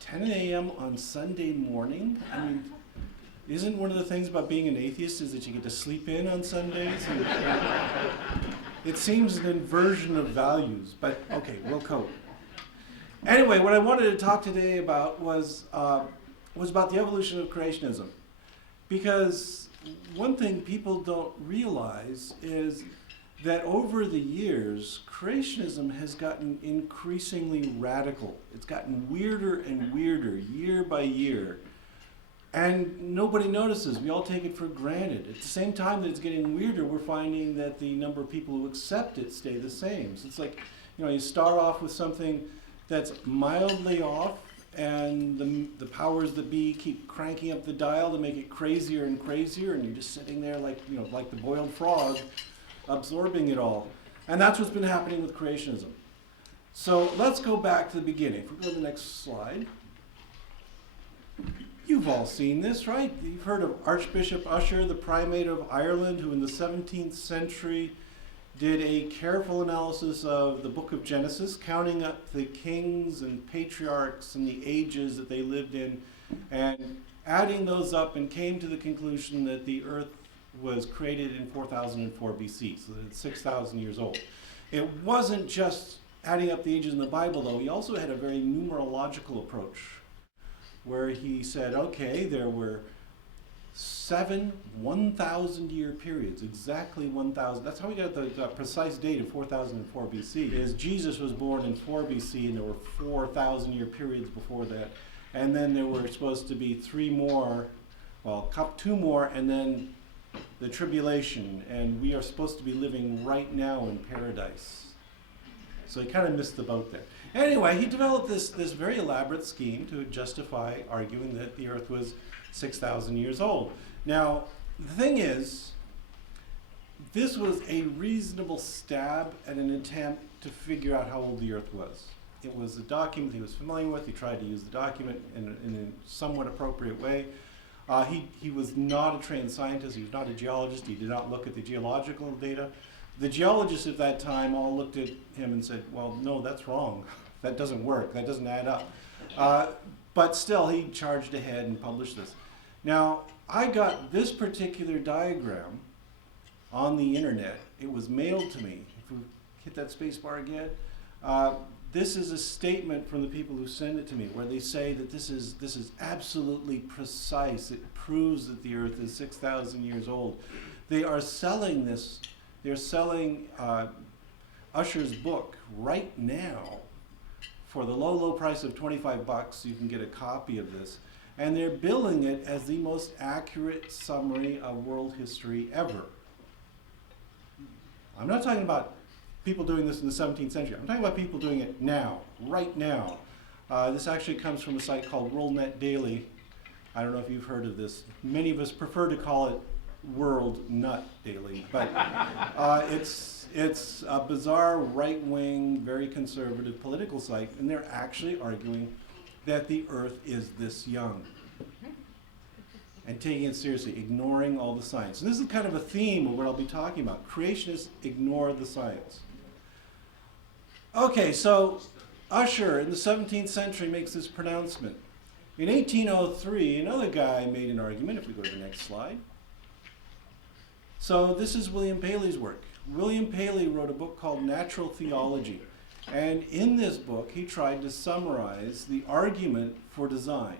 10 a.m. on Sunday morning? I mean, isn't one of the things about being an atheist is that you get to sleep in on Sundays? It seems an inversion of values, but okay, we'll cope. Anyway, what I wanted to talk today about was about the evolution of creationism. Because one thing people don't realize is that over the years, creationism has gotten increasingly radical. It's gotten weirder and weirder year by year. And nobody notices. We all take it for granted. At the same time that it's getting weirder, we're finding that the number of people who accept it stay the same. So it's like, you start off with something that's mildly off, and the powers that be keep cranking up the dial to make it crazier and crazier, and you're just sitting there like the boiled frog, absorbing it all. And that's what's been happening with creationism. So let's go back to the beginning. If we go to the next slide. You've all seen this, right? You've heard of Archbishop Usher, the primate of Ireland, who in the 17th century did a careful analysis of the book of Genesis, counting up the kings and patriarchs and the ages that they lived in, and adding those up, and came to the conclusion that the earth was created in 4004 BC, so it's 6,000 years old. It wasn't just adding up the ages in the Bible, though. He also had a very numerological approach, where he said, okay, there were 7 1,000-year periods, exactly 1,000. That's how we got the precise date of 4004 BC, is Jesus was born in 4 BC, and there were 4,000-year periods before that. And then there were supposed to be 2 more, and then the tribulation, and we are supposed to be living right now in paradise. So he kind of missed the boat there. Anyway, he developed this very elaborate scheme to justify arguing that the earth was 6,000 years old. Now, the thing is, this was a reasonable stab at an attempt to figure out how old the earth was. It was a document he was familiar with. He tried to use the document in a somewhat appropriate way. He was not a trained scientist. He was not a geologist. He did not look at the geological data. The geologists at that time all looked at him and said, well, no, that's wrong. That doesn't work. That doesn't add up. But still, he charged ahead and published this. Now, I got this particular diagram on the internet. It was mailed to me. If we hit that space bar again. This is a statement from the people who send it to me, where they say that this is absolutely precise. It proves that the earth is 6,000 years old. They are selling this. They're selling Usher's book right now for the low price of $25. You can get a copy of this. And they're billing it as the most accurate summary of world history ever. I'm not talking about people doing this in the 17th century. I'm talking about people doing it now, right now. This actually comes from a site called WorldNet Daily. I don't know if you've heard of this. Many of us prefer to call it World Nut Daily, but it's a bizarre, right-wing, very conservative political site, and they're actually arguing that the earth is this young and taking it seriously, ignoring all the science. And this is kind of a theme of what I'll be talking about. Creationists ignore the science. Okay, so Usher in the 17th century makes this pronouncement. In 1803, another guy made an argument, if we go to the next slide. So this is William Paley's work. William Paley wrote a book called Natural Theology. And in this book, he tried to summarize the argument for design.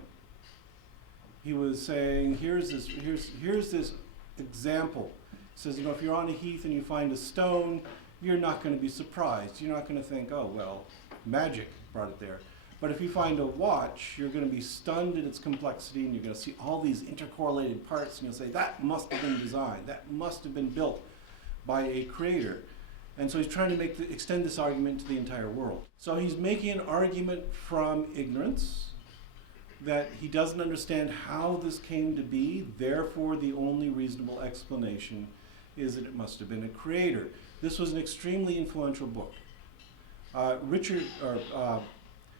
He was saying, here's this example. He says, if you're on a heath and you find a stone, you're not going to be surprised. You're not going to think, oh, well, magic brought it there. But if you find a watch, you're going to be stunned at its complexity, and you're going to see all these intercorrelated parts, and you'll say, that must have been designed. That must have been built by a creator. And so he's trying to extend this argument to the entire world. So he's making an argument from ignorance, that he doesn't understand how this came to be, therefore the only reasonable explanation is that it must have been a creator. This was an extremely influential book.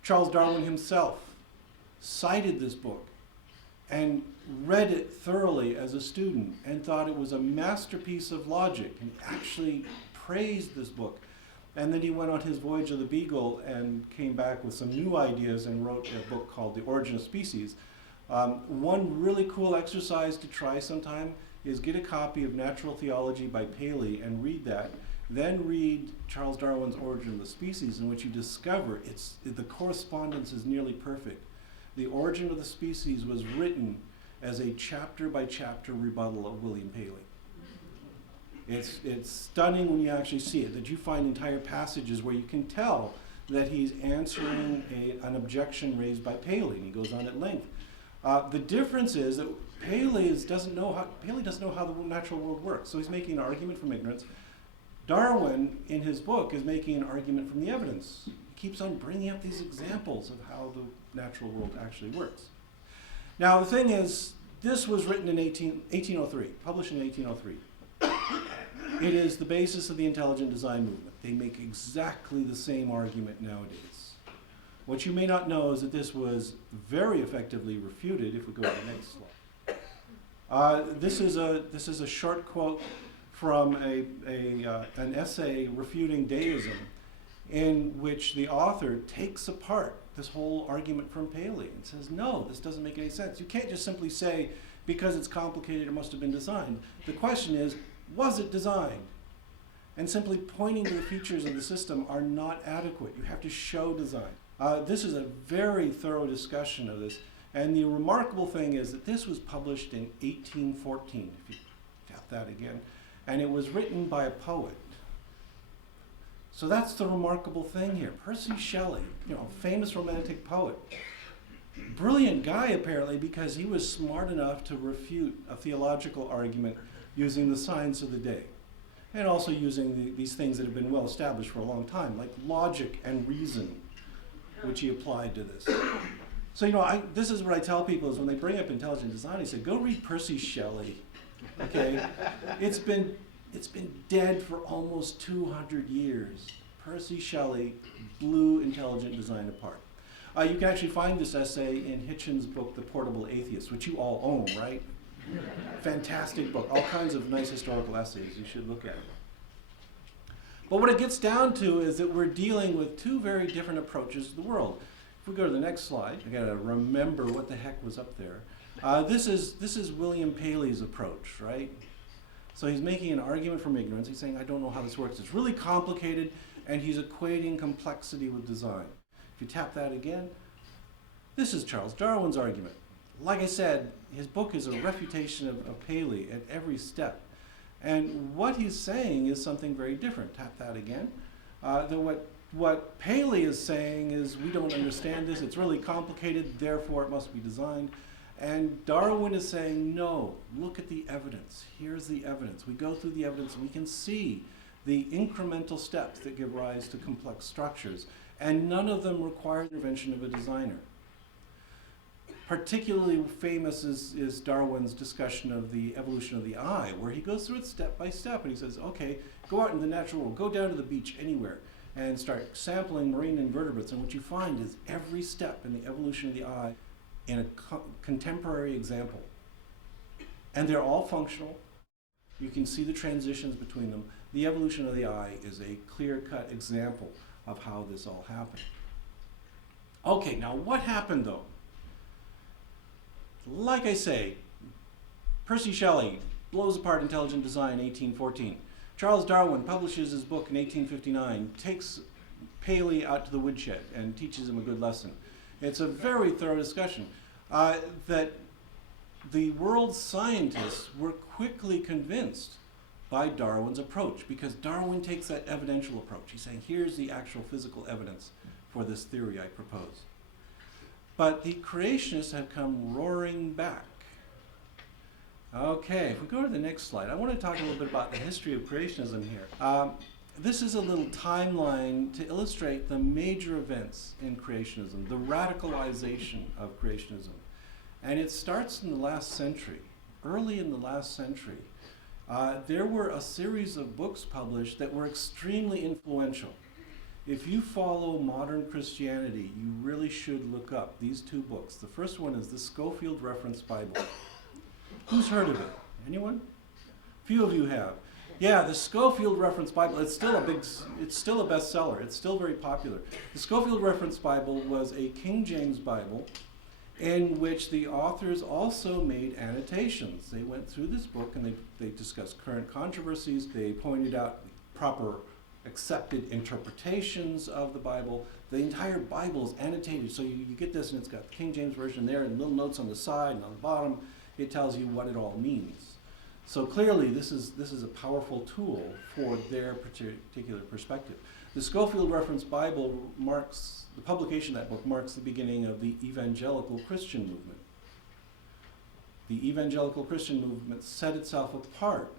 Charles Darwin himself cited this book and read it thoroughly as a student and thought it was a masterpiece of logic, and actually praised this book. And then he went on his voyage of the Beagle and came back with some new ideas and wrote a book called The Origin of Species. One really cool exercise to try sometime is get a copy of Natural Theology by Paley and read that. Then read Charles Darwin's Origin of the Species, in which you discover the correspondence is nearly perfect. The Origin of the Species was written as a chapter-by-chapter rebuttal of William Paley. It's stunning when you actually see it, that you find entire passages where you can tell that he's answering an objection raised by Paley, and he goes on at length. The difference is that Paley doesn't know how the natural world works, so he's making an argument from ignorance. Darwin, in his book, is making an argument from the evidence. He keeps on bringing up these examples of how the natural world actually works. Now, the thing is, this was written in 1803, published in 1803. It is the basis of the intelligent design movement. They make exactly the same argument nowadays. What you may not know is that this was very effectively refuted. If we go to the next slide. This is a short quote from an essay refuting deism, in which the author takes apart this whole argument from Paley and says, no, this doesn't make any sense. You can't just simply say, because it's complicated, it must have been designed. The question is, was it designed? And simply pointing to the features of the system are not adequate. You have to show design. This is a very thorough discussion of this. And the remarkable thing is that this was published in 1814, if you tap that again. And it was written by a poet. So that's the remarkable thing here. Percy Shelley, famous romantic poet. Brilliant guy, apparently, because he was smart enough to refute a theological argument using the science of the day. And also using these things that have been well established for a long time, like logic and reason, which he applied to this. So, this is what I tell people is when they bring up intelligent design, I say, go read Percy Shelley. Okay? It's been dead for almost 200 years. Percy Shelley blew intelligent design apart. You can actually find this essay in Hitchens' book, The Portable Atheist, which you all own, right? Fantastic book. All kinds of nice historical essays. You should look at it. But what it gets down to is that we're dealing with two very different approaches to the world. If we go to the next slide, I gotta remember what the heck was up there. This is William Paley's approach, right? So he's making an argument from ignorance. He's saying, I don't know how this works. It's really complicated, and he's equating complexity with design. If you tap that again, this is Charles Darwin's argument. Like I said, his book is a refutation of Paley at every step. And what he's saying is something very different. Tap that again. What Paley is saying is, we don't understand this, it's really complicated, therefore it must be designed. And Darwin is saying, no, look at the evidence. Here's the evidence. We go through the evidence and we can see the incremental steps that give rise to complex structures. And none of them require the intervention of a designer. Particularly famous is Darwin's discussion of the evolution of the eye, where he goes through it step by step, and he says, okay, go out in the natural world, go down to the beach anywhere, and start sampling marine invertebrates, and what you find is every step in the evolution of the eye in a contemporary example. And they're all functional. You can see the transitions between them. The evolution of the eye is a clear-cut example of how this all happened. Okay, now what happened though? Like I say, Percy Shelley blows apart intelligent design in 1814. Charles Darwin publishes his book in 1859, takes Paley out to the woodshed and teaches him a good lesson. It's a very thorough discussion that the world's scientists were quickly convinced by Darwin's approach, because Darwin takes that evidential approach. He's saying, here's the actual physical evidence for this theory I propose. But the creationists have come roaring back. Okay, if we go to the next slide, I want to talk a little bit about the history of creationism here. This is a little timeline to illustrate the major events in creationism, the radicalization of creationism. And it starts in the last century. Early in the last century, there were a series of books published that were extremely influential. If you follow modern Christianity, you really should look up these two books. The first one is the Schofield Reference Bible. Who's heard of it? Anyone? Few of you have. Yeah, the Schofield Reference Bible, it's still a bestseller. It's still very popular. The Schofield Reference Bible was a King James Bible in which the authors also made annotations. They went through this book and they discussed current controversies. They pointed out proper accepted interpretations of the Bible. The entire Bible is annotated, so you get this and it's got the King James Version there and little notes on the side and on the bottom. It tells you what it all means. So clearly this is a powerful tool for their particular perspective. The Schofield Reference Bible the publication of that book marks the beginning of the evangelical Christian movement. The evangelical Christian movement set itself apart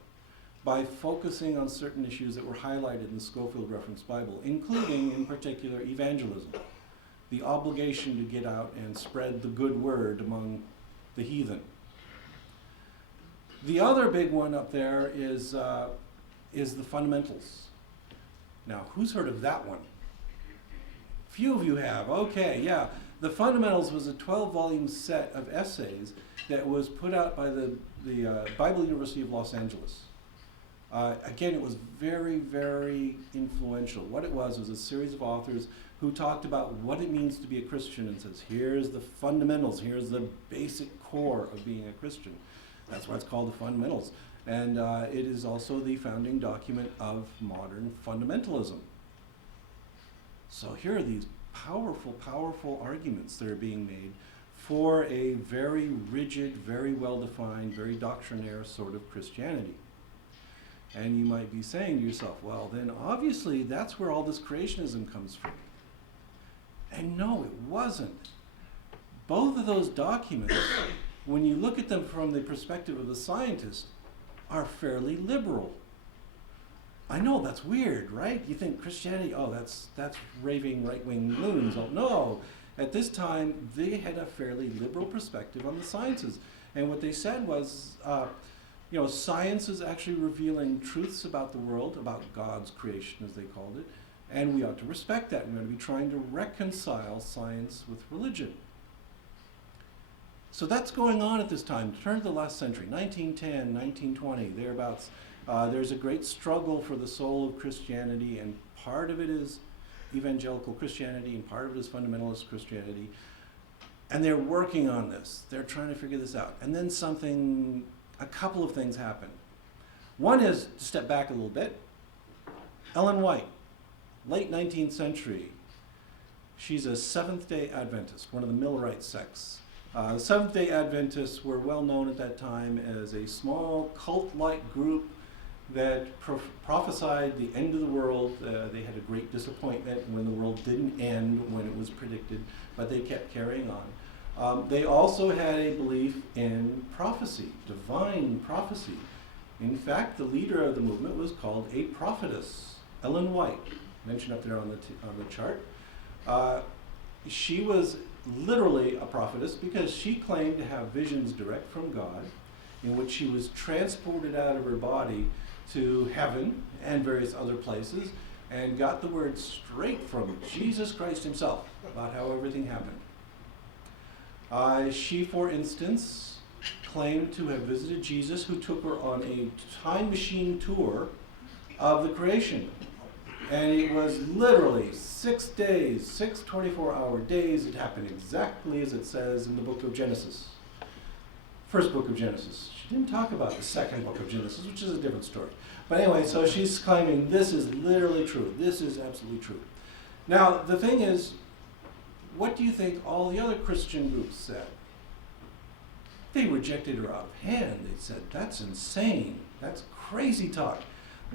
by focusing on certain issues that were highlighted in the Schofield Reference Bible, including, in particular, evangelism, the obligation to get out and spread the good word among the heathen. The other big one up there is the fundamentals. Now, who's heard of that one? Few of you have. Okay, yeah. The Fundamentals was a 12-volume set of essays that was put out by the Bible University of Los Angeles. Again, it was very, very influential. What it was a series of authors who talked about what it means to be a Christian and says, here's the fundamentals, here's the basic core of being a Christian. That's why it's called the Fundamentals. And it is also the founding document of modern fundamentalism. So here are these powerful, powerful arguments that are being made for a very rigid, very well-defined, very doctrinaire sort of Christianity. And you might be saying to yourself, well, then obviously that's where all this creationism comes from. And no, it wasn't. Both of those documents, when you look at them from the perspective of the scientist, are fairly liberal. I know, that's weird, right? You think Christianity, oh, that's raving right-wing loons. Oh, no. At this time, they had a fairly liberal perspective on the sciences. And what they said was, science is actually revealing truths about the world, about God's creation, as they called it, and we ought to respect that. We're going to be trying to reconcile science with religion. So that's going on at this time. Turn to the last century, 1910, 1920, thereabouts. There's a great struggle for the soul of Christianity, and part of it is evangelical Christianity, and part of it is fundamentalist Christianity. And they're working on this. They're trying to figure this out. And then a couple of things happen. One is, to step back a little bit, Ellen White, late 19th century. She's a Seventh-day Adventist, one of the Millerite sects. The Seventh-day Adventists were well known at that time as a small cult-like group that prophesied the end of the world. They had a great disappointment when the world didn't end when it was predicted, but they kept carrying on. They also had a belief in prophecy, divine prophecy. In fact, the leader of the movement was called a prophetess, Ellen White, mentioned up there on the chart. She was literally a prophetess because she claimed to have visions direct from God, in which she was transported out of her body to heaven and various other places and got the word straight from Jesus Christ himself about how everything happened. She, for instance, claimed to have visited Jesus, who took her on a time machine tour of the creation. And it was literally 6 days, 6 24-hour days. It happened exactly as it says in the book of Genesis. First book of Genesis. She didn't talk about the second book of Genesis, which is a different story. But anyway, so she's claiming this is literally true. This is absolutely true. Now, the thing is, what do you think all the other Christian groups said? They rejected her out of hand. They said, that's insane. That's crazy talk.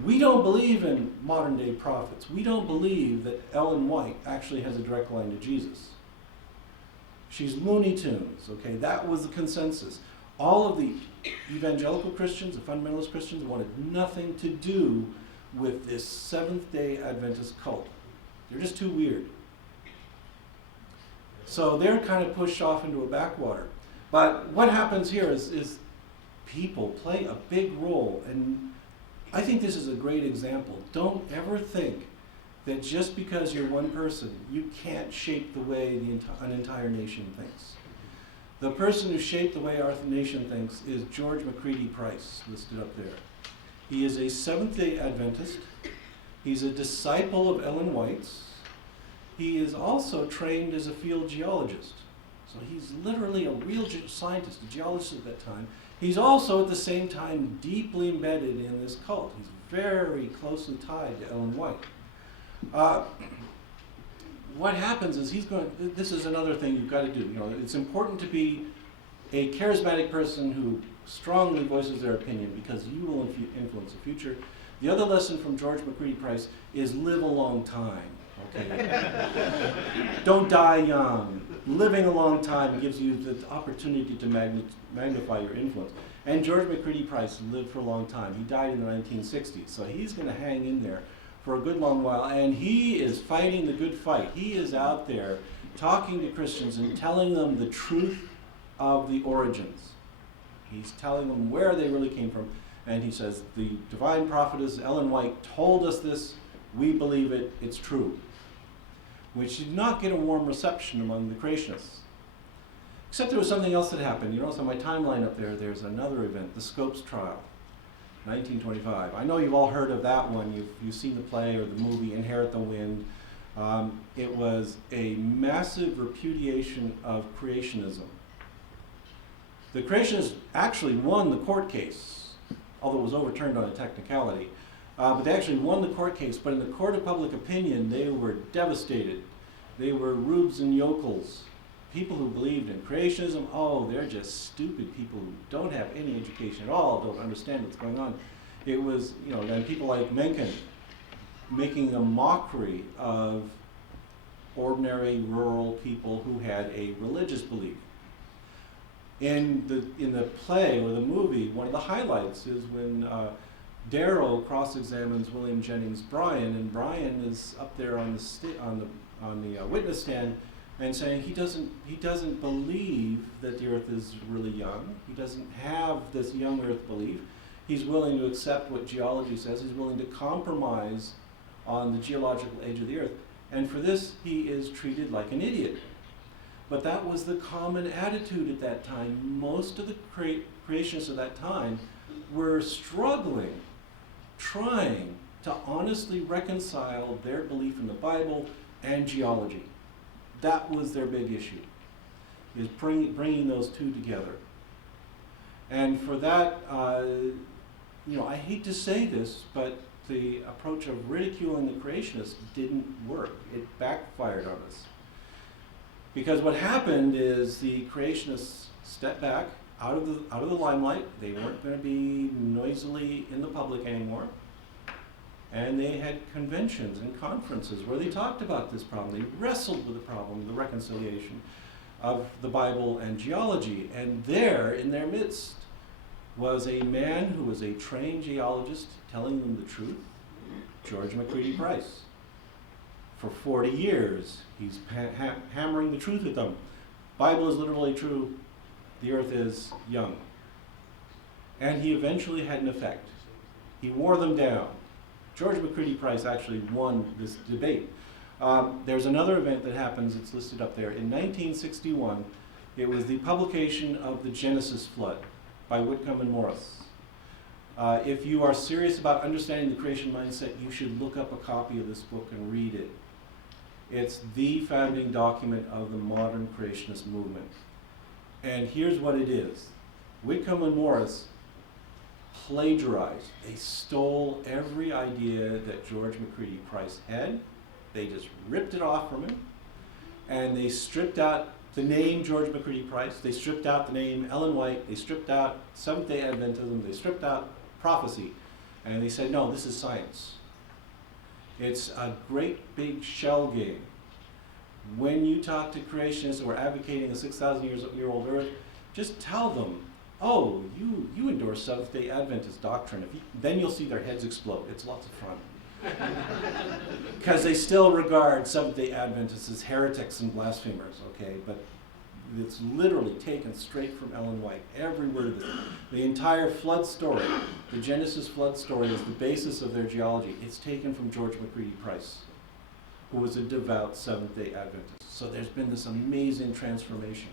We don't believe in modern day prophets. We don't believe that Ellen White actually has a direct line to Jesus. She's Looney Tunes, okay? That was the consensus. All of the evangelical Christians, the fundamentalist Christians, wanted nothing to do with this Seventh-day Adventist cult. They're just too weird. So they're kind of pushed off into a backwater. But what happens here is people play a big role, and I think this is a great example. Don't ever think that just because you're one person, you can't shape the way an entire nation thinks. The person who shaped the way our nation thinks is George McCready Price, listed up there. He is a Seventh-day Adventist. He's a disciple of Ellen White's. He is also trained as a field geologist. So he's literally a real scientist, a geologist at that time. He's also at the same time deeply embedded in this cult. He's very closely tied to Ellen White. What happens is this is another thing you've got to do. It's important to be a charismatic person who strongly voices their opinion because you will influence the future. The other lesson from George McCready Price is live a long time. Okay? Don't die young. Living a long time gives you the opportunity to magnify your influence. And George McCready Price lived for a long time. He died in the 1960s, so he's going to hang in there for a good long while. And he is fighting the good fight. He is out there talking to Christians and telling them the truth of the origins. He's telling them where they really came from. And he says, the divine prophetess Ellen White told us this. We believe it. It's true. Which did not get a warm reception among the creationists. Except there was something else that happened. You notice on my timeline up there, there's another event, the Scopes trial, 1925. I know you've all heard of that one. You've seen the play or the movie, Inherit the Wind. It was a massive repudiation of creationism. The creationists actually won the court case, although it was overturned on a technicality. But they actually won the court case, but in the court of public opinion, they were devastated. They were rubes and yokels. People who believed in creationism, they're just stupid people who don't have any education at all, don't understand what's going on. It was, then people like Mencken making a mockery of ordinary rural people who had a religious belief. In the play or the movie, one of the highlights is when Darrow cross-examines William Jennings Bryan, and Bryan is up there on the witness stand and saying he doesn't believe that the Earth is really young. He doesn't have this young Earth belief. He's willing to accept what geology says. He's willing to compromise on the geological age of the Earth, and for this he is treated like an idiot. But that was the common attitude at that time. Most of the creationists of that time were struggling, trying to honestly reconcile their belief in the Bible and geology. That was their big issue, is bringing those two together. And for that, I hate to say this, but the approach of ridiculing the creationists didn't work. It backfired on us. Because what happened is the creationists stepped back out of the limelight. They weren't going to be noisily in the public anymore. And they had conventions and conferences where they talked about this problem. They wrestled with the problem, the reconciliation of the Bible and geology. And there, in their midst, was a man who was a trained geologist telling them the truth, George McCready Price. For 40 years, he's hammering the truth at them. Bible is literally true. The Earth is young. And he eventually had an effect. He wore them down. George McCready Price actually won this debate. There's another event that happens, it's listed up there. In 1961, it was the publication of the Genesis Flood by Whitcomb and Morris. If you are serious about understanding the creation mindset, you should look up a copy of this book and read it. It's the founding document of the modern creationist movement. And here's what it is. Whitcomb and Morris plagiarized. They stole every idea that George McCready Price had. They just ripped it off from him. And they stripped out the name George McCready Price. They stripped out the name Ellen White. They stripped out Seventh-day Adventism. They stripped out prophecy. And they said, no, this is science. It's a great big shell game. When you talk to creationists who are advocating a 6,000-year-old Earth, just tell them, oh, you endorse Seventh-day Adventist doctrine. Then you'll see their heads explode. It's lots of fun. Because they still regard Seventh-day Adventists as heretics and blasphemers, okay? But it's literally taken straight from Ellen White. Every word of this. The entire flood story, the Genesis flood story, is the basis of their geology. It's taken from George McCready Price, who was a devout Seventh-day Adventist. So there's been this amazing transformation.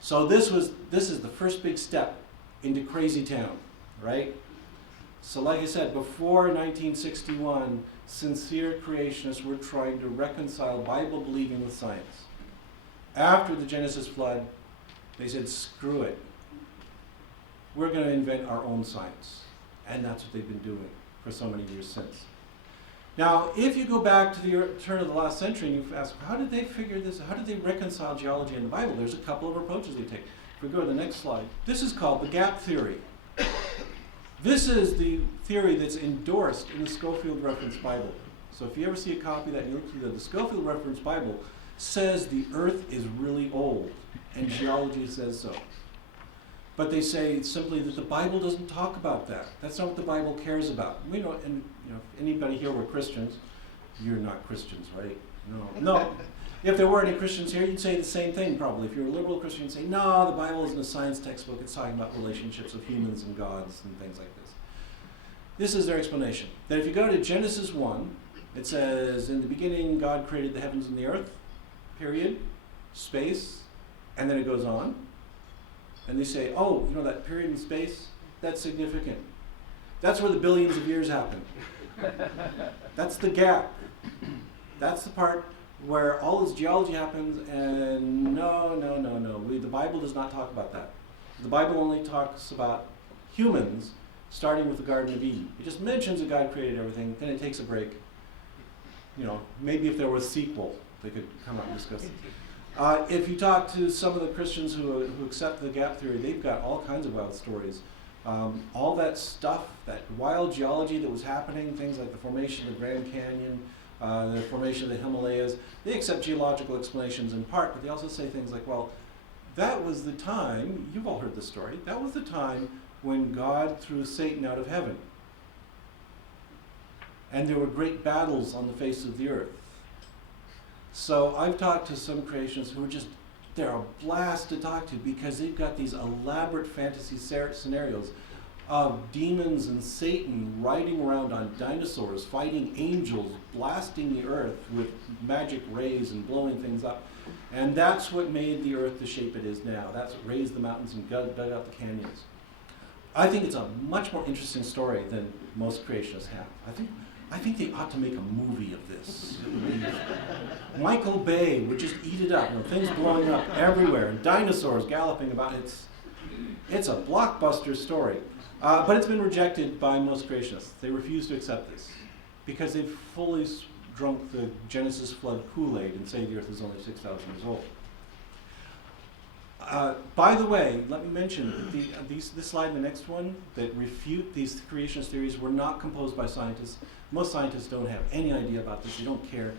So this is the first big step into crazy town, right? So like I said, before 1961, sincere creationists were trying to reconcile Bible believing with science. After the Genesis flood, they said, screw it. We're going to invent our own science. And that's what they've been doing for so many years since. Now, if you go back to the turn of the last century and you ask, how did they figure this? How did they reconcile geology and the Bible? There's a couple of approaches they take. If we go to the next slide, this is called the gap theory. This is the theory that's endorsed in the Schofield Reference Bible. So if you ever see a copy of that and you look through the Schofield Reference Bible says the earth is really old, and geology says so. But they say simply that the Bible doesn't talk about that. That's not what the Bible cares about. We know, and you know, if anybody here were Christians, you're not Christians, right? No. If there were any Christians here, you'd say the same thing probably. If you're a liberal Christian, you'd say, no, the Bible isn't a science textbook. It's talking about relationships of humans and gods and things like this. This is their explanation. That if you go to Genesis 1, it says, in the beginning, God created the heavens and the earth, period, space, and then it goes on. And they say, oh, you know that period in space? That's significant. That's where the billions of years happen. That's the gap. That's the part where all this geology happens, and no. The Bible does not talk about that. The Bible only talks about humans, starting with the Garden of Eden. It just mentions that God created everything, then it takes a break. You know, maybe if there was a sequel, they could come up and discuss it. If you talk to some of the Christians who accept the gap theory, they've got all kinds of wild stories. All that stuff, that wild geology that was happening, things like the formation of the Grand Canyon, the formation of the Himalayas, they accept geological explanations in part, but they also say things like, well, that was the time, you've all heard this story, that was the time when God threw Satan out of heaven. And there were great battles on the face of the earth. So I've talked to some creationists who are just, they're a blast to talk to because they've got these elaborate fantasy scenarios of demons and Satan riding around on dinosaurs, fighting angels, blasting the earth with magic rays and blowing things up. And that's what made the earth the shape it is now. That's what raised the mountains and dug out the canyons. I think it's a much more interesting story than most creationists have. I think they ought to make a movie of this. Michael Bay would just eat it up. You know, things blowing up everywhere, and dinosaurs galloping about. It's a blockbuster story. But it's been rejected by most creationists. They refuse to accept this because they've fully drunk the Genesis flood Kool-Aid and say the earth is only 6,000 years old. By the way, let me mention that this slide and the next one that refute these creationist theories were not composed by scientists. Most scientists don't have any idea about this. They don't care.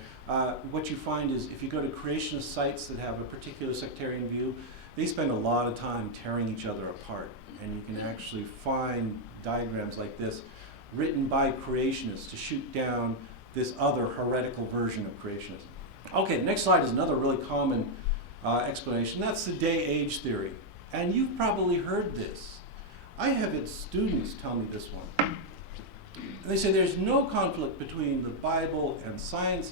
What you find is if you go to creationist sites that have a particular sectarian view, they spend a lot of time tearing each other apart. And you can actually find diagrams like this written by creationists to shoot down this other heretical version of creationism. Okay, the next slide is another really common explanation. That's the day-age theory. And you've probably heard this. I have had students tell me this one. They say there's no conflict between the Bible and science.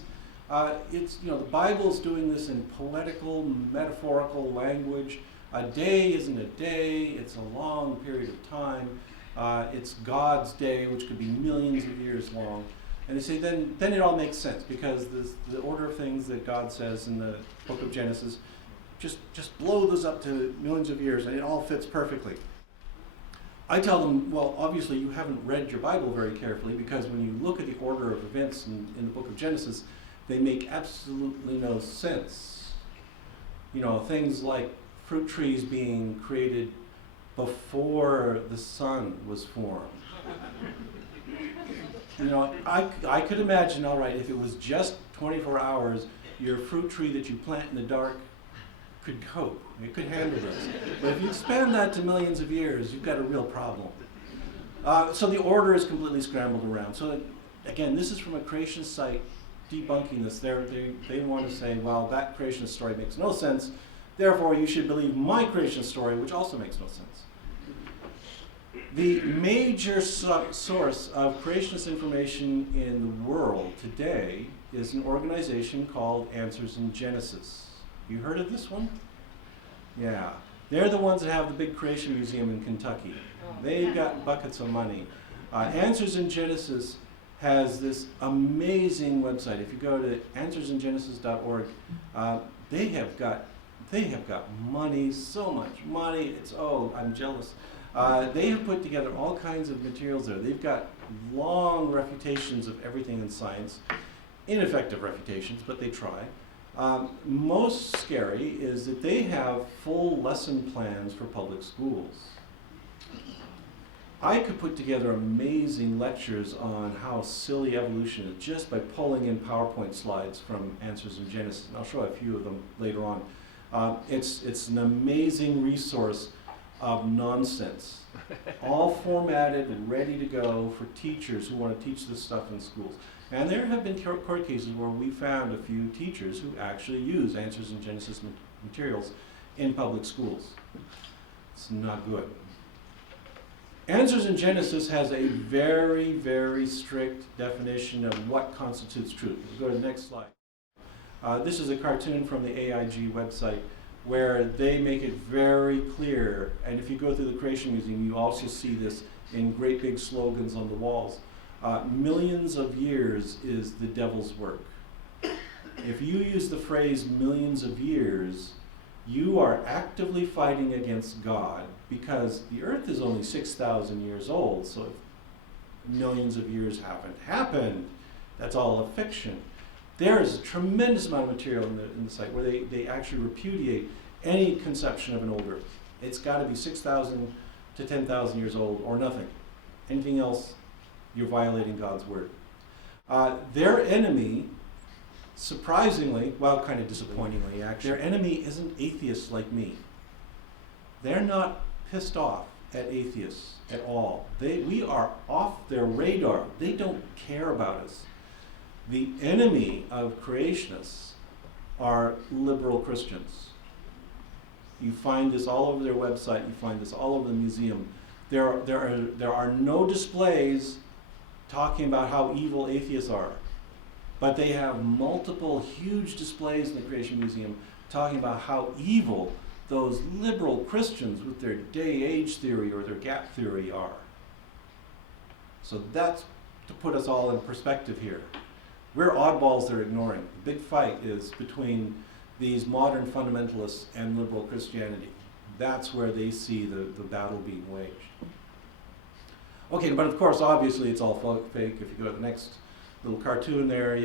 The Bible's doing this in poetical, metaphorical language. A day isn't a day, it's a long period of time. It's God's day, which could be millions of years long. And they say then it all makes sense because the order of things that God says in the book of Genesis, just blow those up to millions of years and it all fits perfectly. I tell them, well, obviously you haven't read your Bible very carefully because when you look at the order of events in the book of Genesis, they make absolutely no sense. You know, things like fruit trees being created before the sun was formed. You know, I could imagine, all right, if it was just 24 hours, your fruit tree that you plant in the dark could cope. It could handle this. But if you expand that to millions of years, you've got a real problem. So the order is completely scrambled around. So again, this is from a creationist site debunking this. They want to say, well, that creationist story makes no sense. Therefore, you should believe my creationist story, which also makes no sense. The major source of creationist information in the world today is an organization called Answers in Genesis. You heard of this one? Yeah. They're the ones that have the big creation museum in Kentucky. They've got buckets of money. Answers in Genesis has this amazing website. If you go to answersingenesis.org, they have got money, so much money. I'm jealous. They have put together all kinds of materials there. They've got long refutations of everything in science, ineffective refutations, but they try. Most scary is that they have full lesson plans for public schools. I could put together amazing lectures on how silly evolution is just by pulling in PowerPoint slides from Answers in Genesis, and I'll show a few of them later on. It's an amazing resource of nonsense, all formatted and ready to go for teachers who want to teach this stuff in schools. And there have been court cases where we found a few teachers who actually use Answers in Genesis materials in public schools. It's not good. Answers in Genesis has a very, very strict definition of what constitutes truth. We'll go to the next slide. This is a cartoon from the AIG website where they make it very clear, and if you go through the Creation Museum, you also see this in great big slogans on the walls. Millions of years is the devil's work. If you use the phrase millions of years, you are actively fighting against God, because the earth is only 6,000 years old, so if millions of years haven't happened, that's all a fiction. There is a tremendous amount of material in the site where they actually repudiate any conception of an old earth. It's got to be 6,000 to 10,000 years old or nothing. Anything else, you're violating God's word. Their enemy, surprisingly, well, kind of disappointingly actually, their enemy isn't atheists like me. They're not pissed off at atheists at all. We are off their radar. They don't care about us. The enemy of creationists are liberal Christians. You find this all over their website. You find this all over the museum. There are no displays talking about how evil atheists are, but they have multiple huge displays in the Creation Museum talking about how evil those liberal Christians with their day-age theory or their gap theory are. So that's to put us all in perspective here. We're oddballs they're ignoring. The big fight is between these modern fundamentalists and liberal Christianity. That's where they see the battle being waged. Okay, but of course, obviously, it's all fake. If you go to the next little cartoon there,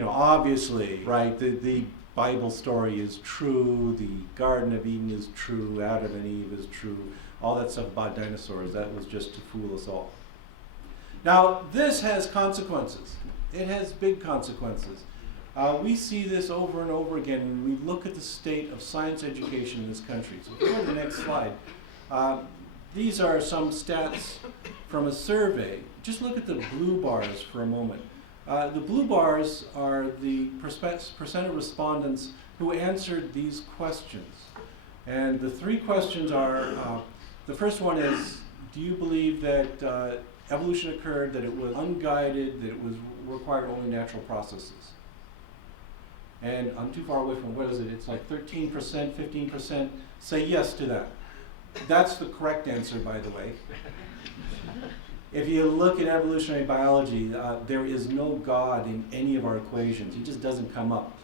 obviously, right, the Bible story is true, the Garden of Eden is true, Adam and Eve is true, all that stuff about dinosaurs, that was just to fool us all. Now, this has consequences. It has big consequences. We see this over and over again when we look at the state of science education in this country. So if you go to the next slide, these are some stats from a survey. Just look at the blue bars for a moment. The blue bars are the percent of respondents who answered these questions. And the three questions are, the first one is, do you believe that evolution occurred, that it was unguided, that it was required only natural processes? And I'm too far away from, what is it? It's like 13%, 15% say yes to that. That's the correct answer, by the way. If you look at evolutionary biology, there is no God in any of our equations. He just doesn't come up.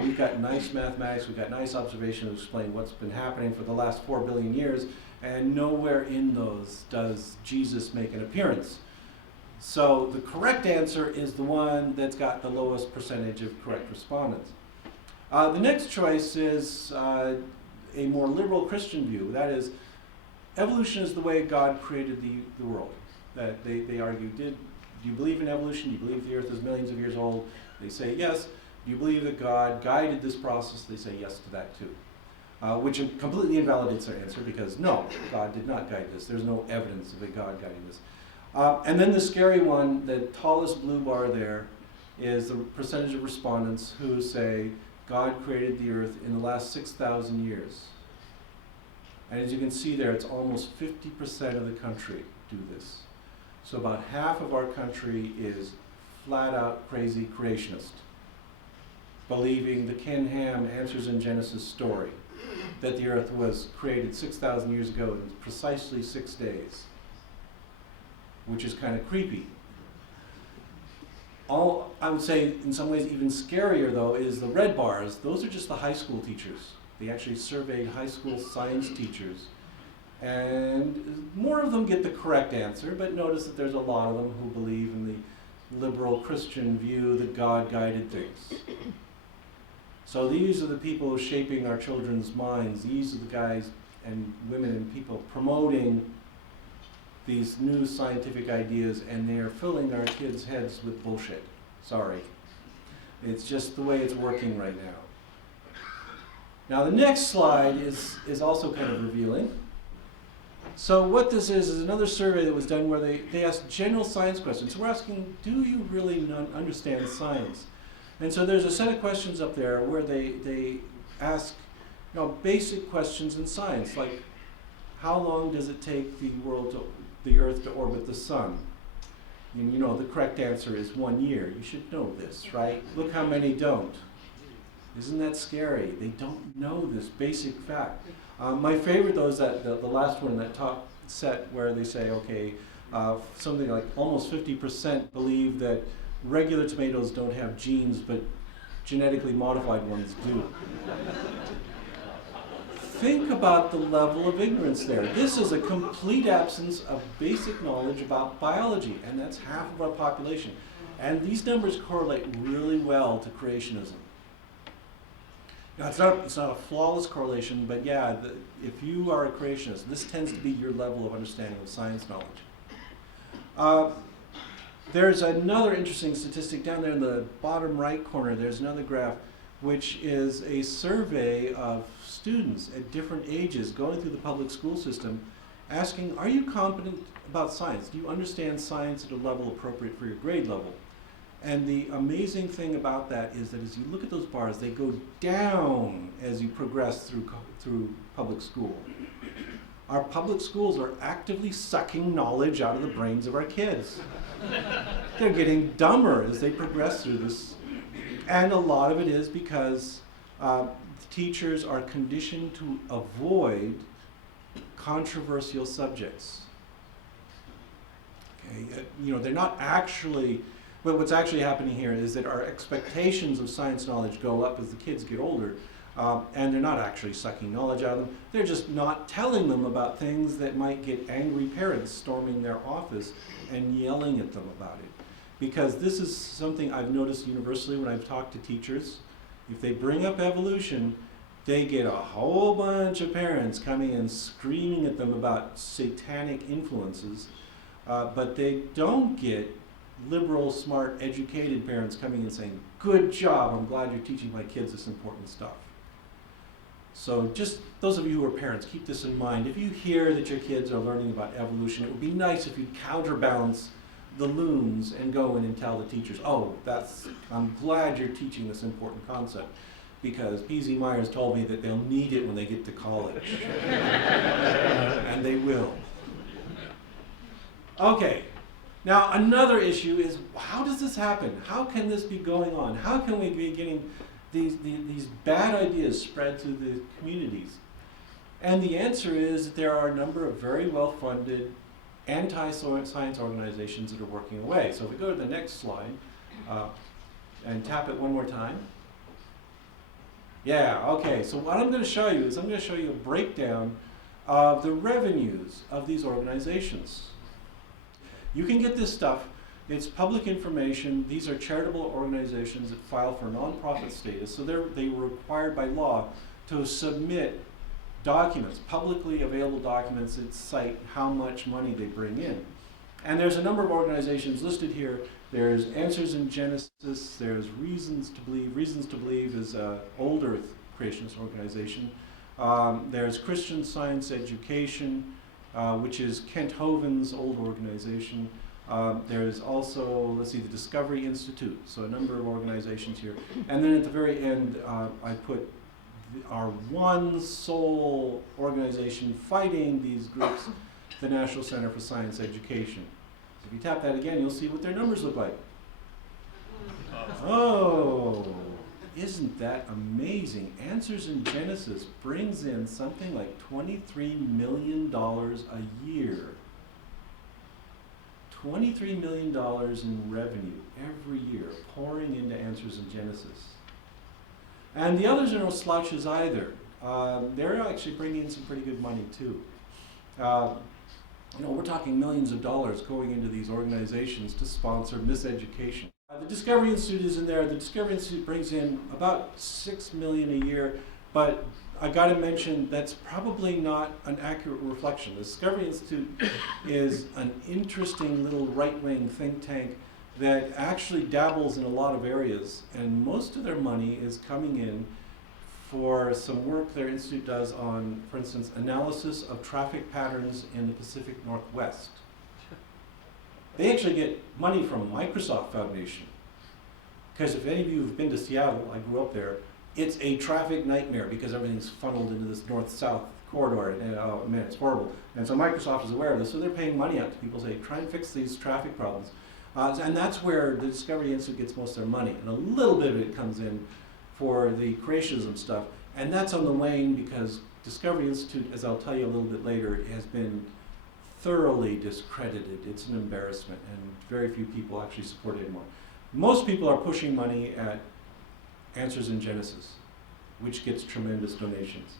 We've got nice mathematics, we've got nice observation to explain what's been happening for the last 4 billion years, and nowhere in those does Jesus make an appearance. So the correct answer is the one that's got the lowest percentage of correct respondents. The next choice is a more liberal Christian view. That is, evolution is the way God created the world. That they argue, do you believe in evolution? Do you believe the earth is millions of years old? They say yes. Do you believe that God guided this process? They say yes to that too. Which completely invalidates their answer, because no, God did not guide this. There's no evidence of a God guiding this. And then the scary one, the tallest blue bar there, is the percentage of respondents who say God created the earth in the last 6,000 years. And as you can see there, it's almost 50% of the country do this. So about half of our country is flat out crazy creationist, believing the Ken Ham Answers in Genesis story, that the earth was created 6,000 years ago in precisely 6 days. which is kind of creepy. All I would say, in some ways even scarier though, is the red bars. Those are just the high school teachers. They actually surveyed high school science teachers. And more of them get the correct answer, but notice that there's a lot of them who believe in the liberal Christian view that God guided things. So these are the people shaping our children's minds. These are the guys and women and people promoting these new scientific ideas, and they're filling our kids' heads with bullshit. Sorry. It's just the way it's working right now. Now the next slide is also kind of revealing. So what this is another survey that was done where they asked general science questions. So we're asking, do you really understand science? And so there's a set of questions up there where they ask, basic questions in science, like how long does it take the Earth to orbit the sun? And the correct answer is 1 year. You should know this, right? Look how many don't. Isn't that scary? They don't know this basic fact. My favorite though is that the last one in that top set where they say, okay, something like almost 50% believe that regular tomatoes don't have genes, but genetically modified ones do. Think about the level of ignorance there. This is a complete absence of basic knowledge about biology, and that's half of our population. And these numbers correlate really well to creationism. Now, it's not a flawless correlation, but yeah, if you are a creationist, this tends to be your level of understanding of science knowledge. There's another interesting statistic down there in the bottom right corner. There's another graph, which is a survey of students at different ages going through the public school system, asking, are you competent about science? Do you understand science at a level appropriate for your grade level? And the amazing thing about that is that as you look at those bars, they go down as you progress through public school. Our public schools are actively sucking knowledge out of the brains of our kids. They're getting dumber as they progress through this. And a lot of it is because teachers are conditioned to avoid controversial subjects. Okay? They're not actually, but what's actually happening here is that our expectations of science knowledge go up as the kids get older, and they're not actually sucking knowledge out of them. They're just not telling them about things that might get angry parents storming their office and yelling at them about it. Because this is something I've noticed universally when I've talked to teachers. If they bring up evolution, they get a whole bunch of parents coming and screaming at them about satanic influences, but they don't get liberal, smart, educated parents coming and saying, good job, I'm glad you're teaching my kids this important stuff. So just those of you who are parents, keep this in mind. If you hear that your kids are learning about evolution, it would be nice if you'd counterbalance the loons and go in and tell the teachers, I'm glad you're teaching this important concept, because P.Z. Myers told me that they'll need it when they get to college. And they will. Okay. Now, another issue is, how does this happen? How can this be going on? How can we be getting these bad ideas spread through the communities? And the answer is that there are a number of very well-funded anti-science organizations that are working away. So if we go to the next slide and tap it one more time. Yeah, okay, so what I'm going to show you is a breakdown of the revenues of these organizations. You can get this stuff. It's public information. These are charitable organizations that file for nonprofit status. So they were required by law to submit documents, publicly available documents that cite how much money they bring in. And there's a number of organizations listed here. There's Answers in Genesis. There's Reasons to Believe. Reasons to Believe is an Old Earth creationist organization. There's Christian Science Education, which is Kent Hovind's old organization. There's also, the Discovery Institute, so a number of organizations here. And then at the very end, I put our one sole organization fighting these groups, the National Center for Science Education. So if you tap that again, you'll see what their numbers look like. Oh, isn't that amazing? Answers in Genesis brings in something like $23 million a year. $23 million in revenue every year pouring into Answers in Genesis. And the others are no slouches either. They're actually bringing in some pretty good money too. We're talking millions of dollars going into these organizations to sponsor miseducation. The Discovery Institute is in there. The Discovery Institute brings in about $6 million a year, but I got to mention that's probably not an accurate reflection. The Discovery Institute is an interesting little right-wing think tank that actually dabbles in a lot of areas, and most of their money is coming in for some work their institute does on, for instance, analysis of traffic patterns in the Pacific Northwest. They actually get money from Microsoft Foundation. Because if any of you have been to Seattle, I grew up there, it's a traffic nightmare because everything's funneled into this north-south corridor, and man, it's horrible. And so Microsoft is aware of this, so they're paying money out to people, say, try and fix these traffic problems. And that's where the Discovery Institute gets most of their money. And a little bit of it comes in for the creationism stuff. And that's on the wane because Discovery Institute, as I'll tell you a little bit later, has been thoroughly discredited. It's an embarrassment, and very few people actually support it anymore. Most people are pushing money at Answers in Genesis, which gets tremendous donations.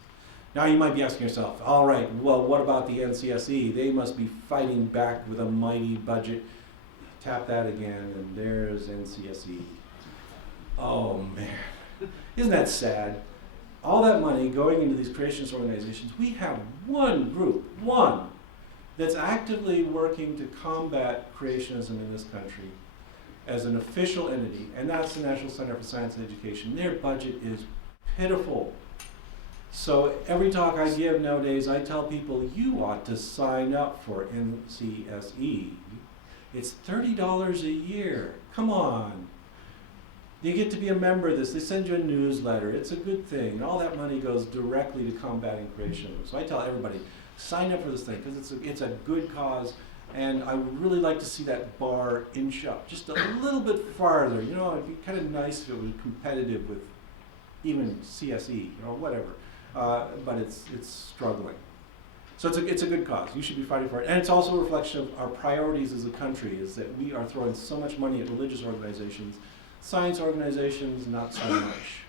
Now you might be asking yourself, all right, well, what about the NCSE? They must be fighting back with a mighty budget. Tap that again, and there's NCSE. Oh man, isn't that sad? All that money going into these creationist organizations, we have one group, that's actively working to combat creationism in this country as an official entity, and that's the National Center for Science and Education. Their budget is pitiful. So every talk I give nowadays, I tell people, you ought to sign up for NCSE. It's $30 a year. Come on. You get to be a member of this. They send you a newsletter. It's a good thing. And all that money goes directly to combating creationism. So I tell everybody, sign up for this thing because it's a good cause. And I would really like to see that bar inch up just a little bit farther. You know, it'd be kind of nice if it was competitive with even CSE, whatever. But it's struggling. So it's a good cause. You should be fighting for it. And it's also a reflection of our priorities as a country, is that we are throwing so much money at religious organizations, science organizations, not so much.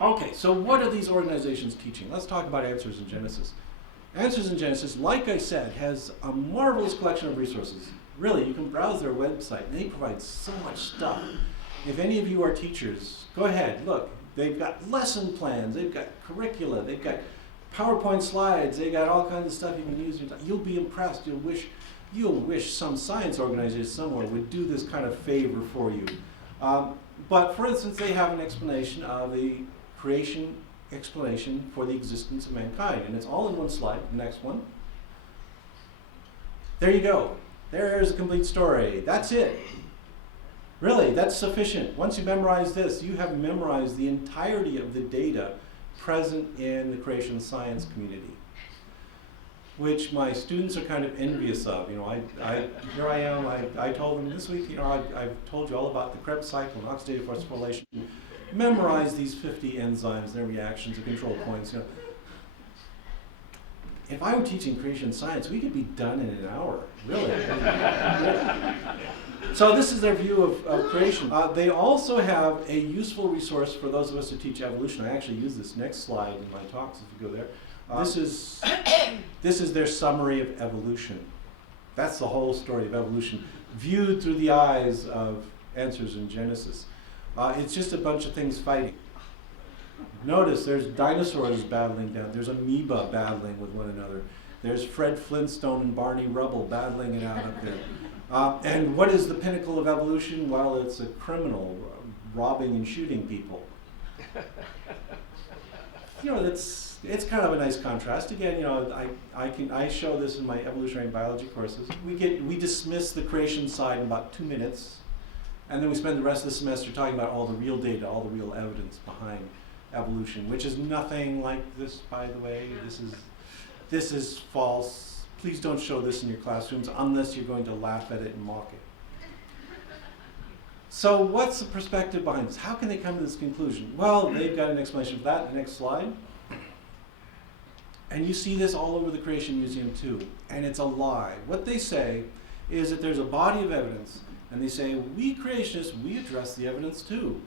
Okay, so what are these organizations teaching? Let's talk about Answers in Genesis. Answers in Genesis, like I said, has a marvelous collection of resources. Really, you can browse their website, and they provide so much stuff. If any of you are teachers, go ahead, look. They've got lesson plans, they've got curricula, they've got PowerPoint slides, they got all kinds of stuff you can use. You'll be impressed. You'll wish some science organization somewhere would do this kind of favor for you. But for instance, they have an explanation of the creation explanation for the existence of mankind, and it's all in one slide. The next one. There you go. There's a complete story. That's it. Really, that's sufficient. Once you memorize this, you have memorized the entirety of the data present in the creation science community, which my students are kind of envious of. Here I am. I told them this week. I've told you all about the Krebs cycle and oxidative phosphorylation. Memorize these 50 enzymes and their reactions and control points. If I were teaching creation science, we could be done in an hour. Really. So this is their view of creation. They also have a useful resource for those of us who teach evolution. I actually use this next slide in my talks if you go there. This is their summary of evolution. That's the whole story of evolution, viewed through the eyes of Answers in Genesis. It's just a bunch of things fighting. Notice there's dinosaurs battling down. There's amoeba battling with one another. There's Fred Flintstone and Barney Rubble battling it out up there. And what is the pinnacle of evolution? Well, it's a criminal robbing and shooting people. It's kind of a nice contrast. Again, I show this in my evolutionary biology courses. We dismiss the creation side in about 2 minutes, and then we spend the rest of the semester talking about all the real data, all the real evidence behind evolution, which is nothing like this, by the way. This is false. Please don't show this in your classrooms unless you're going to laugh at it and mock it. So what's the perspective behind this? How can they come to this conclusion? Well, they've got an explanation for that. The next slide. And you see this all over the Creation Museum too. And it's a lie. What they say is that there's a body of evidence, and they say, we creationists, we address the evidence too.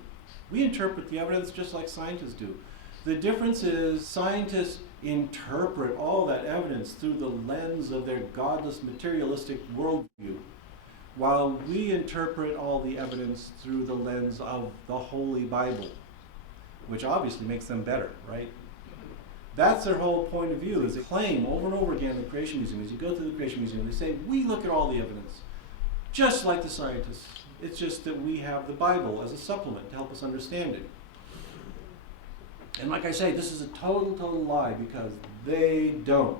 We interpret the evidence just like scientists do. The difference is scientists interpret all that evidence through the lens of their godless, materialistic worldview, while we interpret all the evidence through the lens of the Holy Bible, which obviously makes them better, right? That's their whole point of view, is they claim over and over again in the Creation Museum. As you go through the Creation Museum, they say, we look at all the evidence, just like the scientists. It's just that we have the Bible as a supplement to help us understand it. And like I say, this is a total lie, because they don't.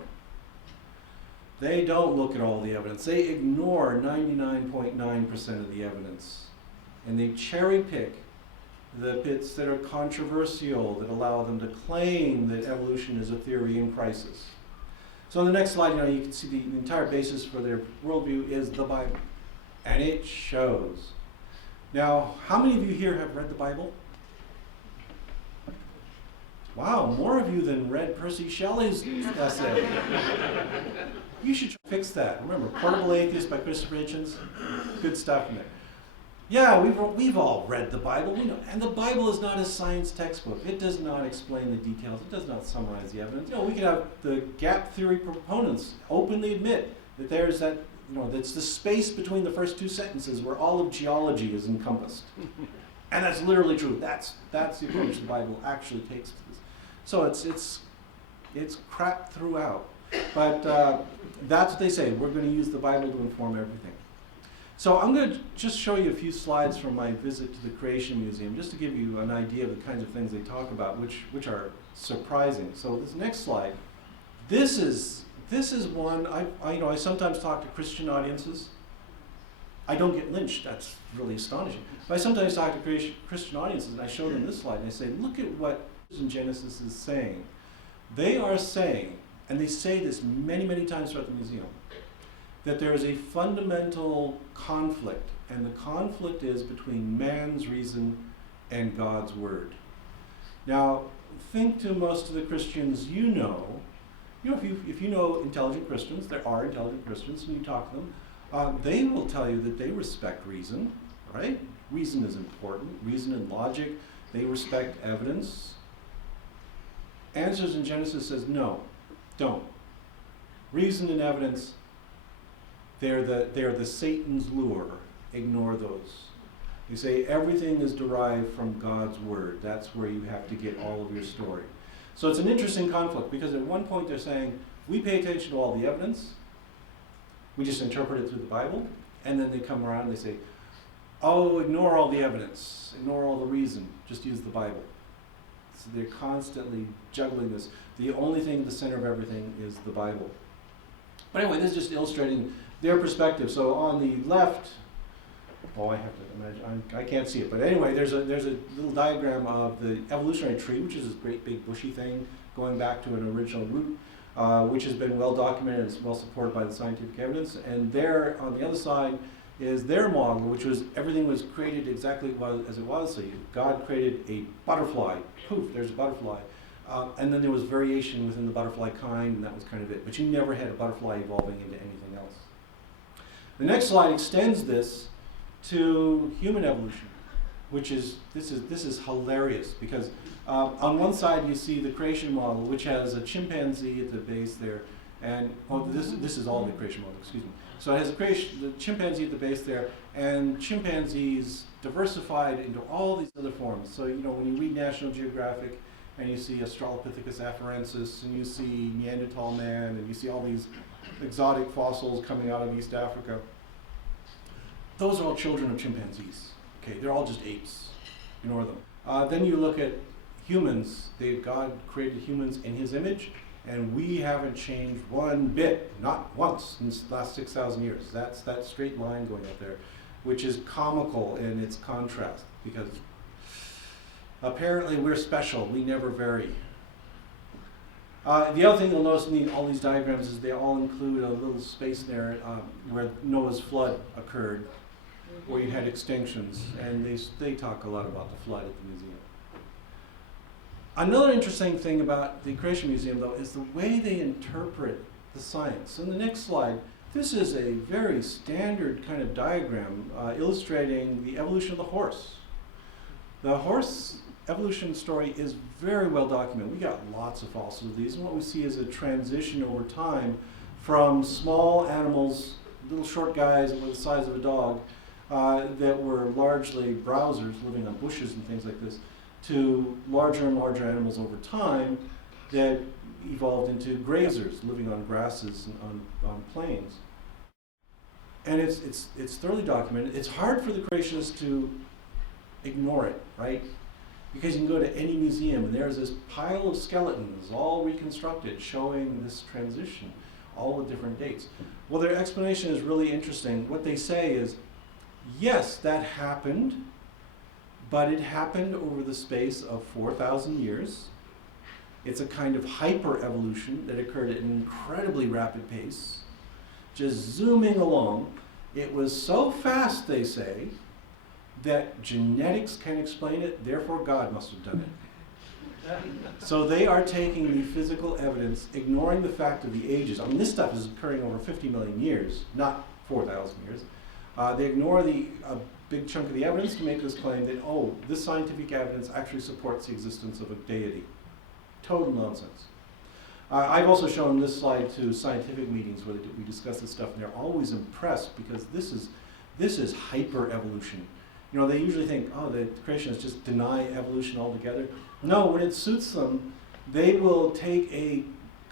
They don't look at all the evidence. They ignore 99.9% of the evidence. And they cherry pick the bits that are controversial, that allow them to claim that evolution is a theory in crisis. So on the next slide, you can see the entire basis for their worldview is the Bible. And it shows. Now, how many of you here have read the Bible? Wow, more of you than read Percy Shelley's essay. You should fix that. Remember, Portable Atheist by Christopher Hitchens? Good stuff in there. Yeah, we've all read the Bible. We know. And the Bible is not a science textbook. It does not explain the details. It does not summarize the evidence. We could have the gap theory proponents openly admit that there's that, that's the space between the first two sentences where all of geology is encompassed. And that's literally true. That's the approach the Bible actually takes to this. So it's crap throughout. But that's what they say. We're going to use the Bible to inform everything. So I'm going to just show you a few slides from my visit to the Creation Museum, just to give you an idea of the kinds of things they talk about, which are surprising. So this next slide, this is one, I sometimes talk to Christian audiences. I don't get lynched, that's really astonishing. But I sometimes talk to Christian audiences, and I show them this slide, and I say, look at what Genesis is saying. They are saying, and they say this many times throughout the museum, that there is a fundamental conflict, and the conflict is between man's reason and God's word. Now, think to most of the Christians if you know intelligent Christians, there are intelligent Christians, and you talk to them, they will tell you that they respect reason, right? Reason is important, reason and logic. They respect evidence. Answers in Genesis says, no, don't. Reason and evidence, they're the Satan's lure. Ignore those. You say everything is derived from God's word. That's where you have to get all of your story. So it's an interesting conflict, because at one point they're saying, we pay attention to all the evidence, we just interpret it through the Bible, and then they come around and they say, oh, ignore all the evidence, ignore all the reason, just use the Bible. So they're constantly juggling this. The only thing at the center of everything is the Bible. But anyway, this is just illustrating their perspective. So on the left, I have to imagine, I can't see it, but anyway, there's a little diagram of the evolutionary tree, which is this great big bushy thing going back to an original root, which has been well documented and well supported by the scientific evidence. And there, on the other side, is their model, which was everything was created exactly as it was. So God created a butterfly, poof, there's a butterfly. And then there was variation within the butterfly kind, and that was kind of it. But you never had a butterfly evolving into anything else. The next slide extends this to human evolution, which is this is hilarious, because on one side you see the creation model, which has a chimpanzee at the base there, and this is all the creation model, excuse me. So it has the chimpanzee at the base there, and chimpanzees diversified into all these other forms. So when you read National Geographic and you see Australopithecus afarensis, and you see Neanderthal man, and you see all these exotic fossils coming out of East Africa, those are all children of chimpanzees. Okay, they're all just apes. Ignore them. Then you look at humans. God created humans in his image, and we haven't changed one bit, not once, in the last 6,000 years. That's that straight line going up there, which is comical in its contrast, because apparently we're special. We never vary. The other thing you'll notice in all these diagrams is they all include a little space there where Noah's flood occurred, where you had extinctions, and they talk a lot about the flood at the museum. Another interesting thing about the Creation Museum, though, is the way they interpret the science. So in the next slide, this is a very standard kind of diagram illustrating the evolution of the horse. The horse evolution story is very well documented. We got lots of fossils of these, and what we see is a transition over time from small animals, little short guys with the size of a dog, that were largely browsers living on bushes and things like this, to larger and larger animals over time that evolved into grazers, living on grasses and on plains. And it's thoroughly documented. It's hard for the creationists to ignore it, right? Because you can go to any museum and there's this pile of skeletons, all reconstructed, showing this transition, all with different dates. Well, their explanation is really interesting. What they say is, yes, that happened, but it happened over the space of 4,000 years. It's a kind of hyper-evolution that occurred at an incredibly rapid pace, just zooming along. It was so fast, they say, that genetics can explain it, therefore God must have done it. So they are taking the physical evidence, ignoring the fact of the ages. I mean, this stuff is occurring over 50 million years, not 4,000 years. They ignore a big chunk of the evidence to make this claim that, oh, this scientific evidence actually supports the existence of a deity. Total nonsense. I've also shown this slide to scientific meetings where we discuss this stuff, and they're always impressed because this is hyper-evolution. You know, they usually think, oh, the creationists just deny evolution altogether. No, when it suits them, they will take a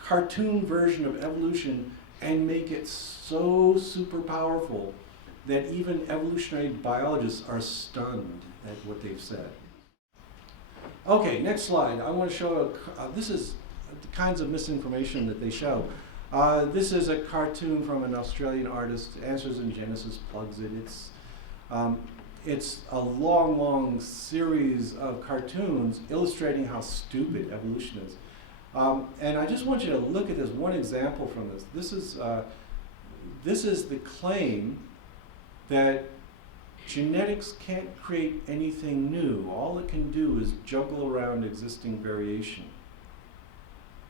cartoon version of evolution and make it so super powerful that even evolutionary biologists are stunned at what they've said. Okay, next slide. I want to show, this is the kinds of misinformation that they show. This is a cartoon from an Australian artist, Answers in Genesis plugs it. It's a long, long series of cartoons illustrating how stupid evolution is. And I just want you to look at this one example from this. This is the claim that genetics can't create anything new. All it can do is juggle around existing variation.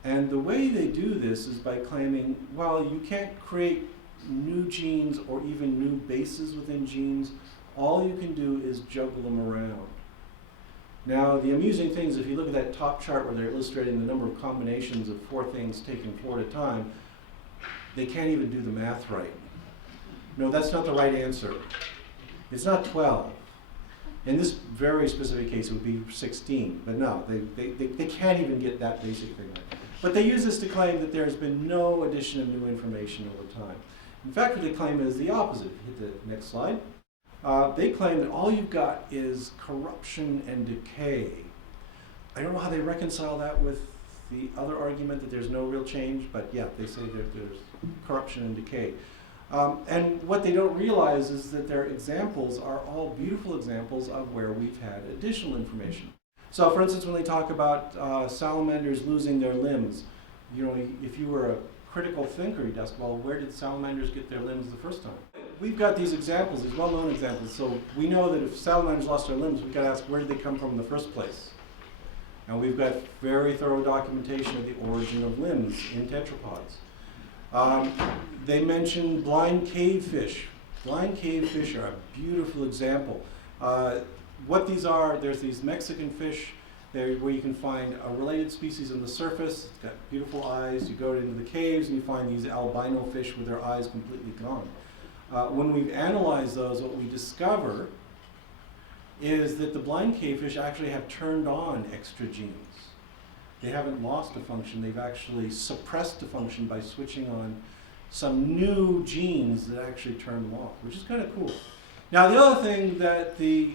And the way they do this is by claiming, well, you can't create new genes or even new bases within genes. All you can do is juggle them around. Now, the amusing thing is if you look at that top chart where they're illustrating the number of combinations of 4 things taken 4 at a time, they can't even do the math right. No, that's not the right answer. It's not 12. In this very specific case, it would be 16. But no, they can't even get that basic thing right. But they use this to claim that there's been no addition of new information over time. In fact, what they claim is the opposite. Hit the next slide. They claim that all you've got is corruption and decay. I don't know how they reconcile that with the other argument that there's no real change, but yeah, they say that there's corruption and decay. And what they don't realize is that their examples are all beautiful examples of where we've had additional information. So for instance, when they talk about salamanders losing their limbs, you know, if you were a critical thinker, you'd ask, well, where did salamanders get their limbs the first time? We've got these examples, these well-known examples, so we know that if salamanders lost their limbs, we've got to ask, where did they come from in the first place? And we've got very thorough documentation of the origin of limbs in tetrapods. They mention blind cavefish. Blind cavefish are a beautiful example. What these are, there's these Mexican fish there where you can find a related species on the surface. It's got beautiful eyes. You go into the caves and you find these albino fish with their eyes completely gone. When we've analyzed those, what we discover is that the blind cavefish actually have turned on extra genes. They haven't lost a function, they've actually suppressed a function by switching on some new genes that actually turn them off, which is kind of cool. Now the other thing that the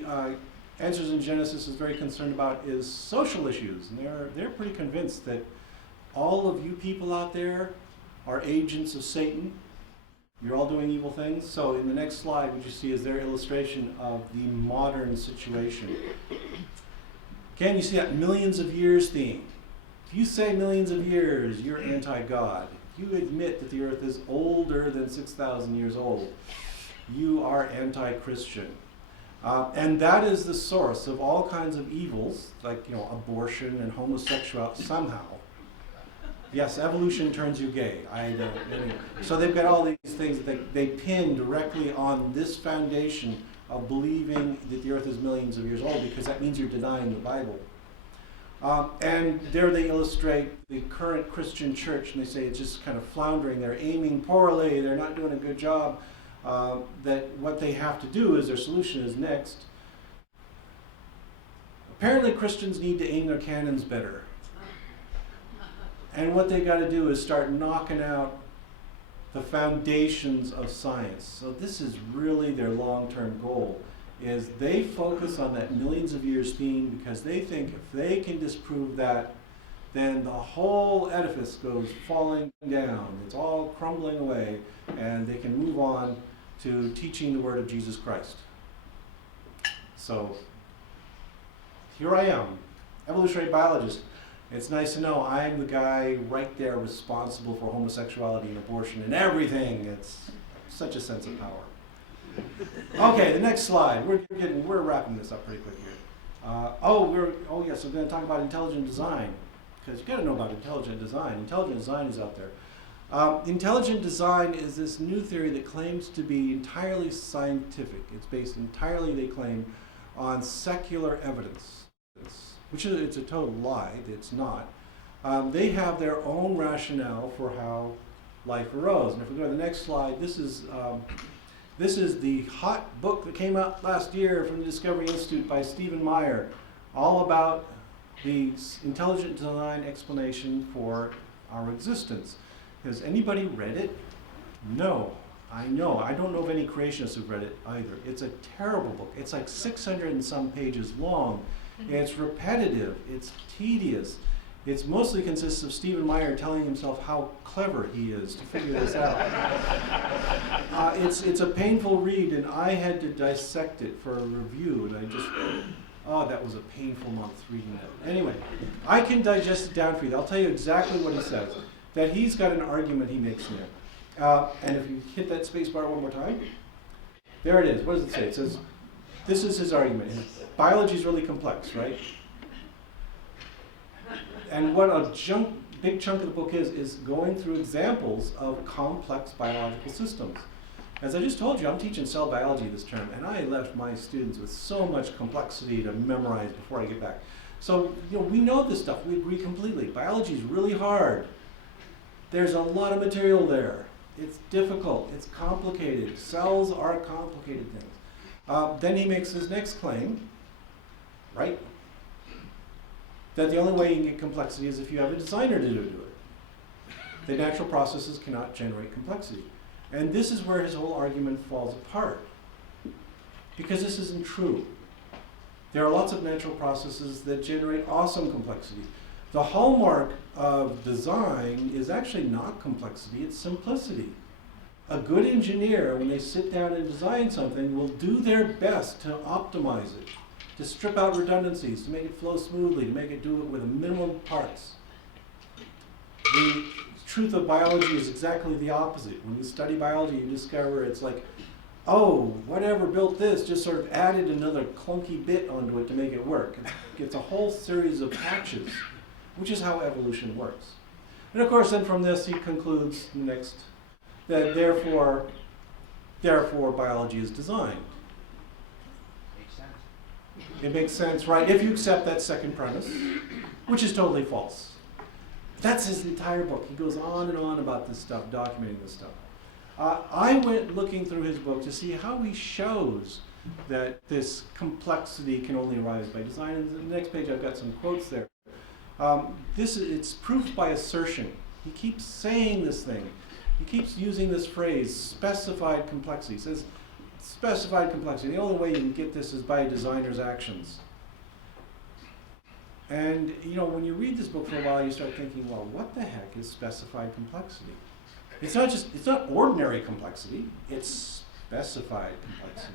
Answers in Genesis is very concerned about is social issues. And they're pretty convinced that all of you people out there are agents of Satan. You're all doing evil things. So in the next slide, what you see is their illustration of the modern situation. Can you see that millions of years theme? If you say millions of years, you're anti-God. If you admit that the earth is older than 6,000 years old, you are anti-Christian. And that is the source of all kinds of evils, like abortion and homosexuality somehow. Yes, evolution turns you gay. So they've got all these things that they pin directly on this foundation of believing that the earth is millions of years old, because that means you're denying the Bible. And there they illustrate the current Christian church, and they say it's just kind of floundering. They're aiming poorly. They're not doing a good job. That what they have to do is their solution is next. Apparently Christians need to aim their cannons better. And what they got to do is start knocking out the foundations of science. So this is really their long-term goal, is they focus on that millions of years theme because they think if they can disprove that, then the whole edifice goes falling down. It's all crumbling away, and they can move on to teaching the word of Jesus Christ. So here I am, evolutionary biologist. It's nice to know I'm the guy right there responsible for homosexuality and abortion and everything. It's such a sense of power. Okay, the next slide. We're wrapping this up pretty quick here. Yes, we're going to talk about intelligent design, because you got to know about intelligent design. Intelligent design is out there. Intelligent design is this new theory that claims to be entirely scientific. It's based entirely, they claim, on secular evidence, which is it's a total lie. It's not. They have their own rationale for how life arose. And if we go to the next slide, this is the hot book that came out last year from the Discovery Institute by Stephen Meyer, all about the intelligent design explanation for our existence. Has anybody read it? No. I know. I don't know of any creationists who've read it either. It's a terrible book. It's like 600 and some pages long. It's repetitive. It's tedious. It mostly consists of Stephen Meyer telling himself how clever he is to figure this out. It's a painful read, and I had to dissect it for a review, and that was a painful month reading it. Anyway, I can digest it down for you. I'll tell you exactly what he says. That he's got an argument he makes there. And if you hit that space bar one more time, there it is. What does it say? It says, this is his argument. Biology is really complex, right? And what a big chunk of the book is going through examples of complex biological systems. As I just told you, I'm teaching cell biology this term, and I left my students with so much complexity to memorize before I get back. So, we know this stuff. We agree completely. Biology is really hard. There's a lot of material there. It's difficult. It's complicated. Cells are complicated things. Then he makes his next claim, right? That the only way you can get complexity is if you have a designer to do it. The natural processes cannot generate complexity. And this is where his whole argument falls apart. Because this isn't true. There are lots of natural processes that generate awesome complexity. The hallmark of design is actually not complexity, it's simplicity. A good engineer, when they sit down and design something, will do their best to optimize it, to strip out redundancies, to make it flow smoothly, to make it do it with a minimum of parts. The truth of biology is exactly the opposite. When you study biology, you discover it's like, oh, whatever built this just sort of added another clunky bit onto it to make it work. It's a whole series of patches, which is how evolution works. And of course, then from this, he concludes next that therefore biology is designed. Makes sense. It makes sense, right, if you accept that second premise, which is totally false. That's his entire book. He goes on and on about this stuff, documenting this stuff. I went looking through his book to see how he shows that this complexity can only arise by design. And the next page, I've got some quotes there. It's proof by assertion. He keeps saying this thing. He keeps using this phrase, specified complexity. He says, specified complexity. The only way you can get this is by a designer's actions. And, when you read this book for a while, you start thinking, well, what the heck is specified complexity? It's not ordinary complexity, it's specified complexity.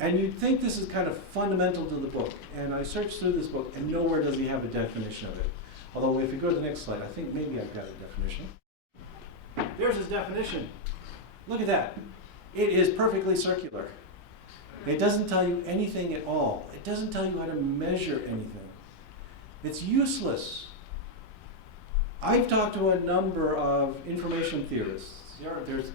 And you'd think this is kind of fundamental to the book. And I searched through this book, and nowhere does he have a definition of it. Although if you go to the next slide, I think maybe I've got a definition. There's his definition. Look at that. It is perfectly circular. It doesn't tell you anything at all. It doesn't tell you how to measure anything. It's useless. I've talked to a number of information theorists.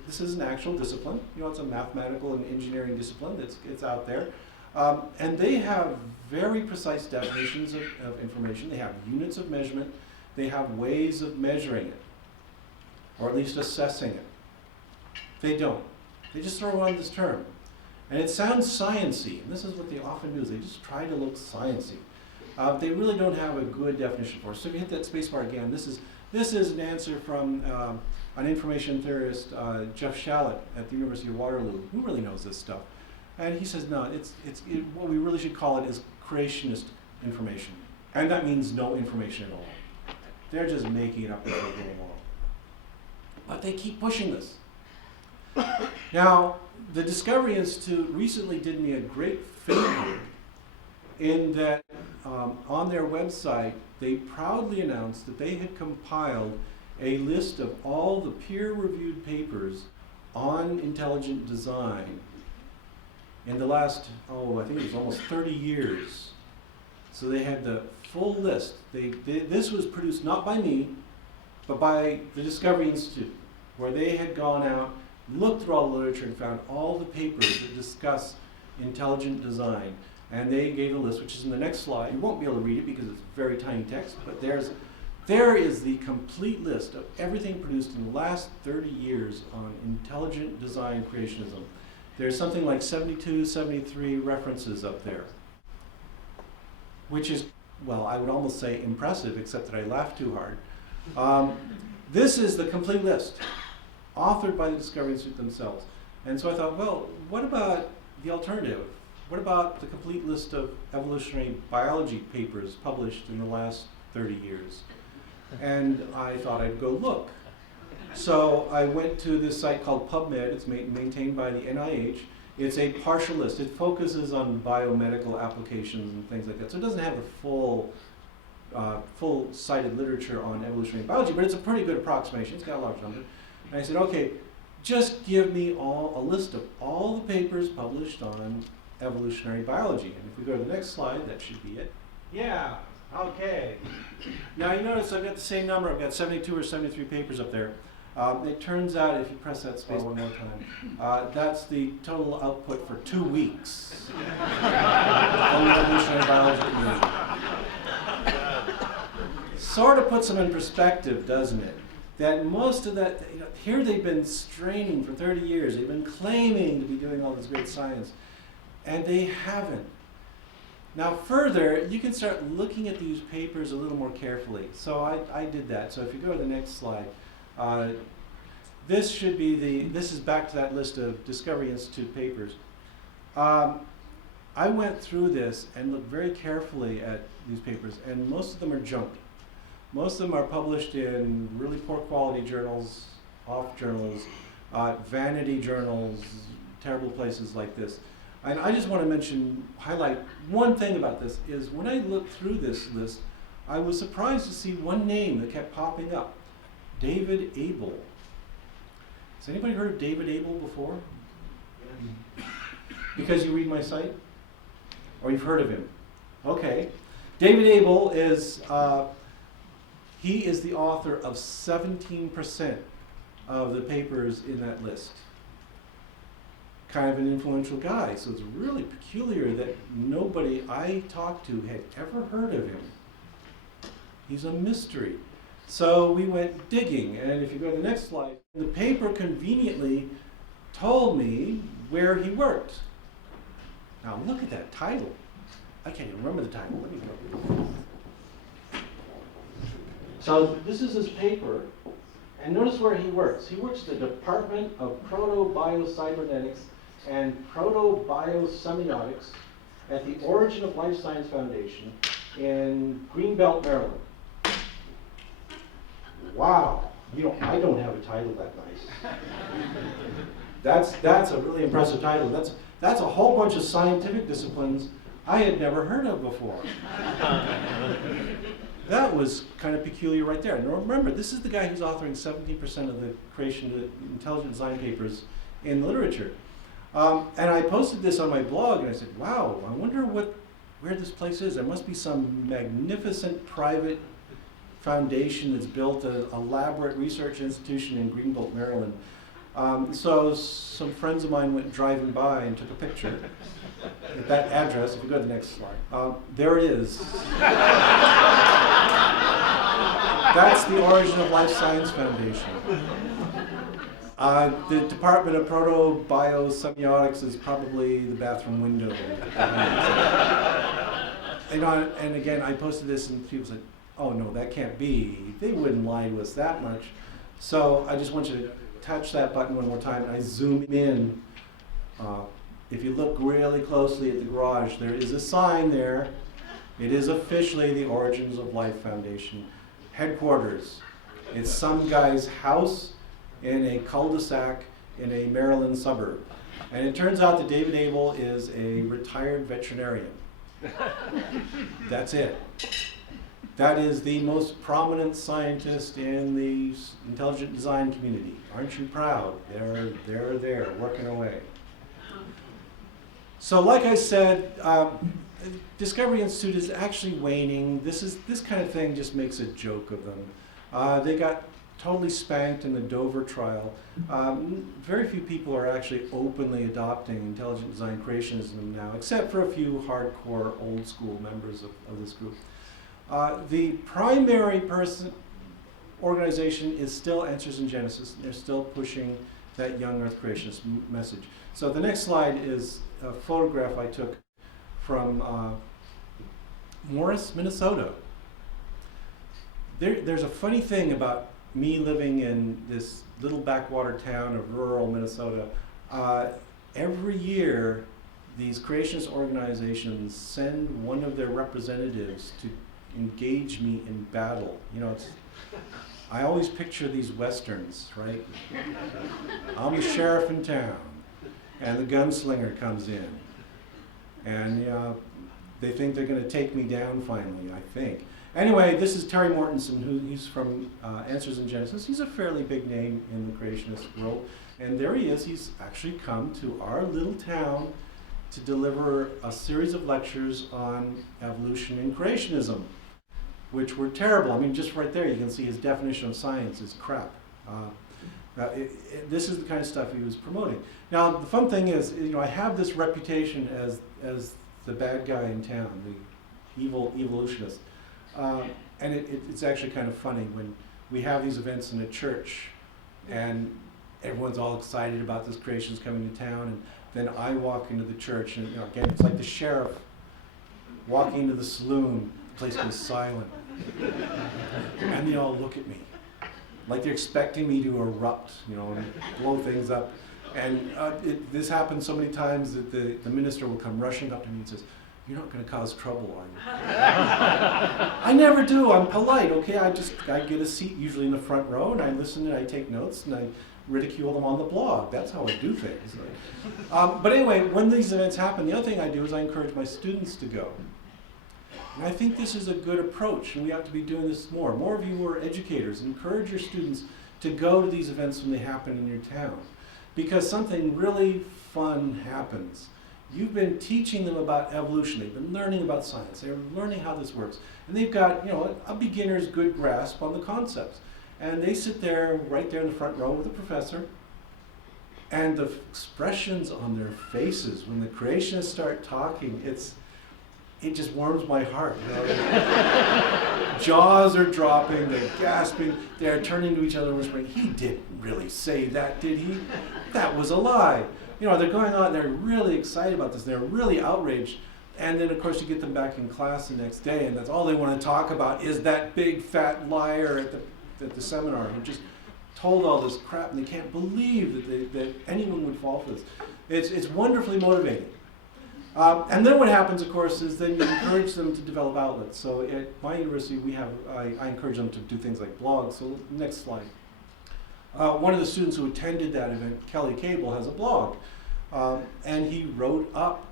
This is an actual discipline. You know, it's a mathematical and engineering discipline. It's out there. And they have very precise definitions of information. They have units of measurement. They have ways of measuring it, or at least assessing it. They don't. They just throw on this term. And it sounds sciencey, and this is what they often do, is they just try to look sciencey. They really don't have a good definition for it. So if you hit that spacebar again, this is an answer from an information theorist, Jeff Shallett at the University of Waterloo, who really knows this stuff. And he says, no, what we really should call it is creationist information. And that means no information at all. They're just making it up as they go along. But they keep pushing this. Now, the Discovery Institute recently did me a great favor in that on their website, they proudly announced that they had compiled a list of all the peer-reviewed papers on intelligent design in the last, I think it was almost 30 years. So they had the full list. This was produced not by me, but by the Discovery Institute, where they had gone out, looked through all the literature, and found all the papers that discuss intelligent design. And they gave a list, which is in the next slide. You won't be able to read it because it's very tiny text, but there is the complete list of everything produced in the last 30 years on intelligent design creationism. There's something like 72, 73 references up there, which is, well, I would almost say impressive, except that I laughed too hard. This is the complete list, authored by the Discovery Institute themselves. And so I thought, well, what about the alternative? What about the complete list of evolutionary biology papers published in the last 30 years? And I thought I'd go look. So I went to this site called PubMed. It's maintained by the NIH. It's a partial list. It focuses on biomedical applications and things like that. So it doesn't have the full cited literature on evolutionary biology, but it's a pretty good approximation. It's got a large number. And I said, okay, just give me a list of all the papers published on evolutionary biology. And if we go to the next slide, that should be it. Yeah, okay. Now you notice I've got the same number. I've got 72 or 73 papers up there. It turns out, if you press that space one more time, that's the total output for 2 weeks on the evolutionary biology community. Sort of puts them in perspective, doesn't it? That most of that, here they've been straining for 30 years. They've been claiming to be doing all this great science, and they haven't. Now further, you can start looking at these papers a little more carefully. So I did that. So if you go to the next slide, this is back to that list of Discovery Institute papers. I went through this and looked very carefully at these papers, and most of them are junk. Most of them are published in really poor quality journals, off journals, vanity journals, terrible places like this. And I just want to highlight one thing about this is when I looked through this list, I was surprised to see one name that kept popping up, David Abel. Has anybody heard of David Abel before? Because you read my site? Or you've heard of him? Okay. David Abel is, he is the author of 17% of the papers in that list. Kind of an influential guy, so it's really peculiar that nobody I talked to had ever heard of him. He's a mystery. So we went digging, and if you go to the next slide, the paper conveniently told me where he worked. Now look at that title. I can't even remember the title. Let me go. So this is his paper, and notice where he works. He works at the Department of Proto-Biocybernetics and Proto-Biosemiotics at the Origin of Life Science Foundation in Greenbelt, Maryland. Wow, I don't have a title that nice. That's a really impressive title. That's a whole bunch of scientific disciplines I had never heard of before. That was kind of peculiar right there. And remember, this is the guy who's authoring 17% of the intelligent design papers in literature. And I posted this on my blog, and I said, wow, I wonder where this place is. There must be some magnificent private foundation that's built an elaborate research institution in Greenville, Maryland. So some friends of mine went driving by and took a picture at that address. If you go to the next slide, there it is. That's the Origin of Life Science Foundation. The Department of Proto-Biosemiotics is probably the bathroom window. And again, I posted this and people said, oh no, that can't be. They wouldn't lie to us that much. So I just want you to touch that button one more time and I zoom in. If you look really closely at the garage, there is a sign there. It is officially the Origins of Life Foundation headquarters. It's some guy's house in a cul-de-sac in a Maryland suburb. And it turns out that David Abel is a retired veterinarian. That's it. That is the most prominent scientist in the intelligent design community. Aren't you proud? They're there, working away. So like I said, Discovery Institute is actually waning. This kind of thing just makes a joke of them. They got totally spanked in the Dover trial. Very few people are actually openly adopting intelligent design creationism now, except for a few hardcore old school members of this group. The primary organization is still Answers in Genesis. They're still pushing that young earth creationist message. So the next slide is a photograph I took from Morris, Minnesota. There's a funny thing about me living in this little backwater town of rural Minnesota. Every year, these creationist organizations send one of their representatives to engage me in battle. You know, I always picture these westerns, right? I'm the sheriff in town, and the gunslinger comes in, and they think they're going to take me down finally, I think. Anyway, this is Terry Mortensen, he's from Answers in Genesis. He's a fairly big name in the creationist world, and there he is. He's actually come to our little town to deliver a series of lectures on evolution and creationism, which were terrible. I mean, just right there, you can see his definition of science is crap. This is the kind of stuff he was promoting. Now, the fun thing is, I have this reputation as the bad guy in town, the evil evolutionist. And it's actually kind of funny when we have these events in a church and everyone's all excited about this creation's coming to town, and then I walk into the church and again, it's like the sheriff walking into the saloon, the place goes silent. And they all look at me like they're expecting me to erupt, and blow things up. And this happens so many times that the minister will come rushing up to me and says, "You're not going to cause trouble, are you?" I never do. I'm polite, okay? I get a seat usually in the front row, and I listen and I take notes, and I ridicule them on the blog. That's how I do things. But anyway, when these events happen, the other thing I do is I encourage my students to go. And I think this is a good approach, and we have to be doing this more. More of you who are educators, encourage your students to go to these events when they happen in your town, because something really fun happens. You've been teaching them about evolution. They've been learning about science. They're learning how this works. And they've got, a beginner's good grasp on the concepts. And they sit there, right there in the front row with the professor, and the expressions on their faces when the creationists start talking, it just warms my heart. Jaws are dropping, they're gasping, they're turning to each other and whispering, "He didn't really say that, did he? That was a lie." They're going on, they're really excited about this, they're really outraged. And then of course you get them back in class the next day, and that's all they want to talk about is that big fat liar at the seminar who just told all this crap, and they can't believe that anyone would fall for this. It's wonderfully motivating. And then what happens, of course, is then you encourage them to develop outlets. So at my university, I encourage them to do things like blogs. So next slide. One of the students who attended that event, Kelly Cable, has a blog. And he wrote up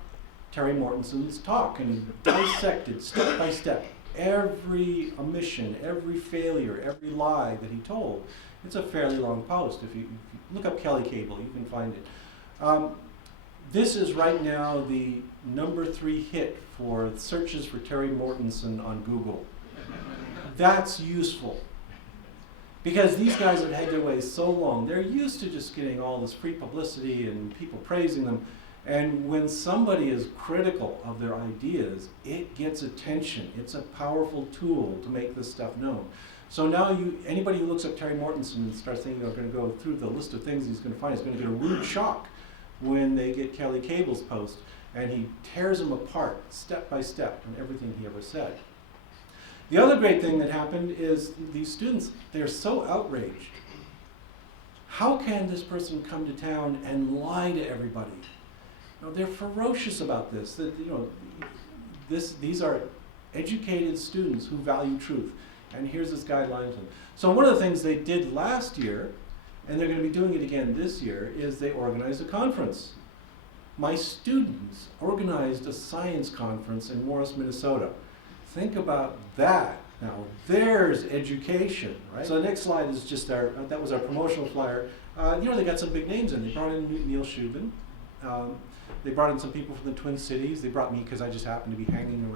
Terry Mortensen's talk and he dissected step by step every omission, every failure, every lie that he told. It's a fairly long post. If you look up Kelly Cable, you can find it. This is right now the #3 hit for searches for Terry Mortensen on Google. That's useful. Because these guys have had their way so long. They're used to just getting all this free publicity and people praising them. And when somebody is critical of their ideas, it gets attention. It's a powerful tool to make this stuff known. So now anybody who looks up Terry Mortensen and starts thinking they're going to go through the list of things he's going to find is going to get a rude shock when they get Kelly Cable's post, and he tears them apart step by step on everything he ever said. The other great thing that happened is these students, they're so outraged. How can this person come to town and lie to everybody? You know, they're ferocious about this. That, you know, these are educated students who value truth. And here's this guy lying to them. So one of the things they did last year, and they're going to be doing it again this year, is they organized a conference. My students organized a science conference in Morris, Minnesota. Think about that. Now, there's education, right? So the next slide is just that was our promotional flyer. You know, they got some big names in. They brought in Neil Shubin. They brought in some people from the Twin Cities. They brought me because I just happened to be hanging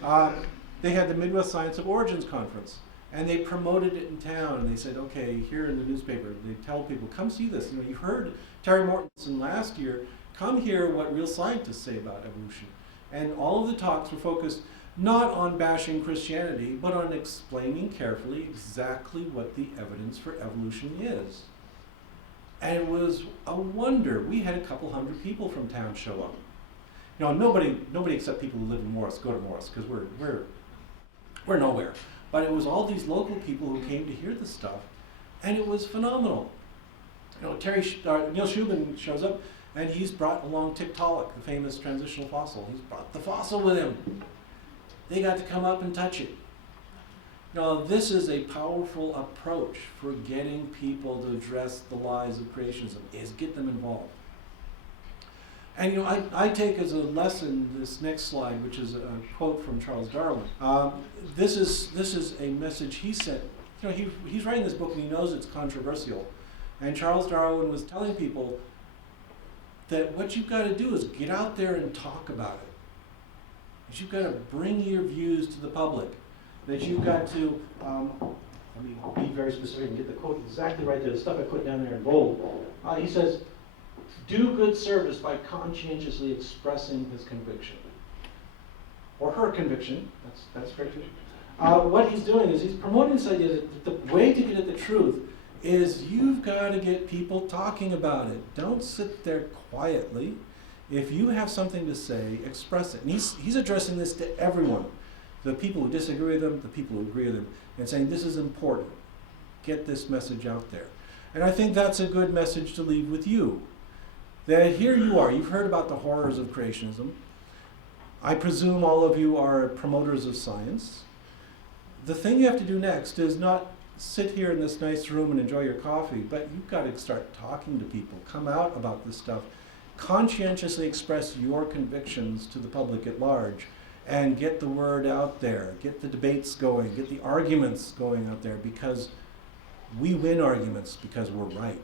around. They had the Midwest Science of Origins Conference, and they promoted it in town, and they said, okay, here in the newspaper, they tell people, come see this. You know, you heard Terry Mortensen last year, come hear what real scientists say about evolution. And all of the talks were focused not on bashing Christianity, but on explaining carefully exactly what the evidence for evolution is. And it was a wonder. We had a couple hundred people from town show up. You know, nobody except people who live in Morris go to Morris, because we're nowhere. But it was all these local people who came to hear this stuff, and it was phenomenal. You know, Neil Shubin shows up, and he's brought along Tiktaalik, the famous transitional fossil. He's brought the fossil with him. They got to come up and touch it. Now, this is a powerful approach for getting people to address the lies of creationism, is get them involved. And you know, I take as a lesson this next slide, which is a quote from Charles Darwin. This is a message he sent. You know, he's writing this book and he knows it's controversial. And Charles Darwin was telling people that what you've got to do is get out there and talk about it. That you've got to bring your views to the public. That you've got to, let me be very specific and get the quote exactly right there, the stuff I put down there in bold. He says, do good service by conscientiously expressing his conviction. Or her conviction, that's great too. What he's doing is he's promoting this idea that the way to get at the truth is you've got to get people talking about it. Don't sit there quietly. If you have something to say, express it. And he's addressing this to everyone. The people who disagree with him, the people who agree with him, and saying this is important. Get this message out there. And I think that's a good message to leave with you. That here you are, you've heard about the horrors of creationism. I presume all of you are promoters of science. The thing you have to do next is not sit here in this nice room and enjoy your coffee, but you've got to start talking to people, come out about this stuff, conscientiously express your convictions to the public at large, and get the word out there, get the debates going, get the arguments going out there, because we win arguments because we're right.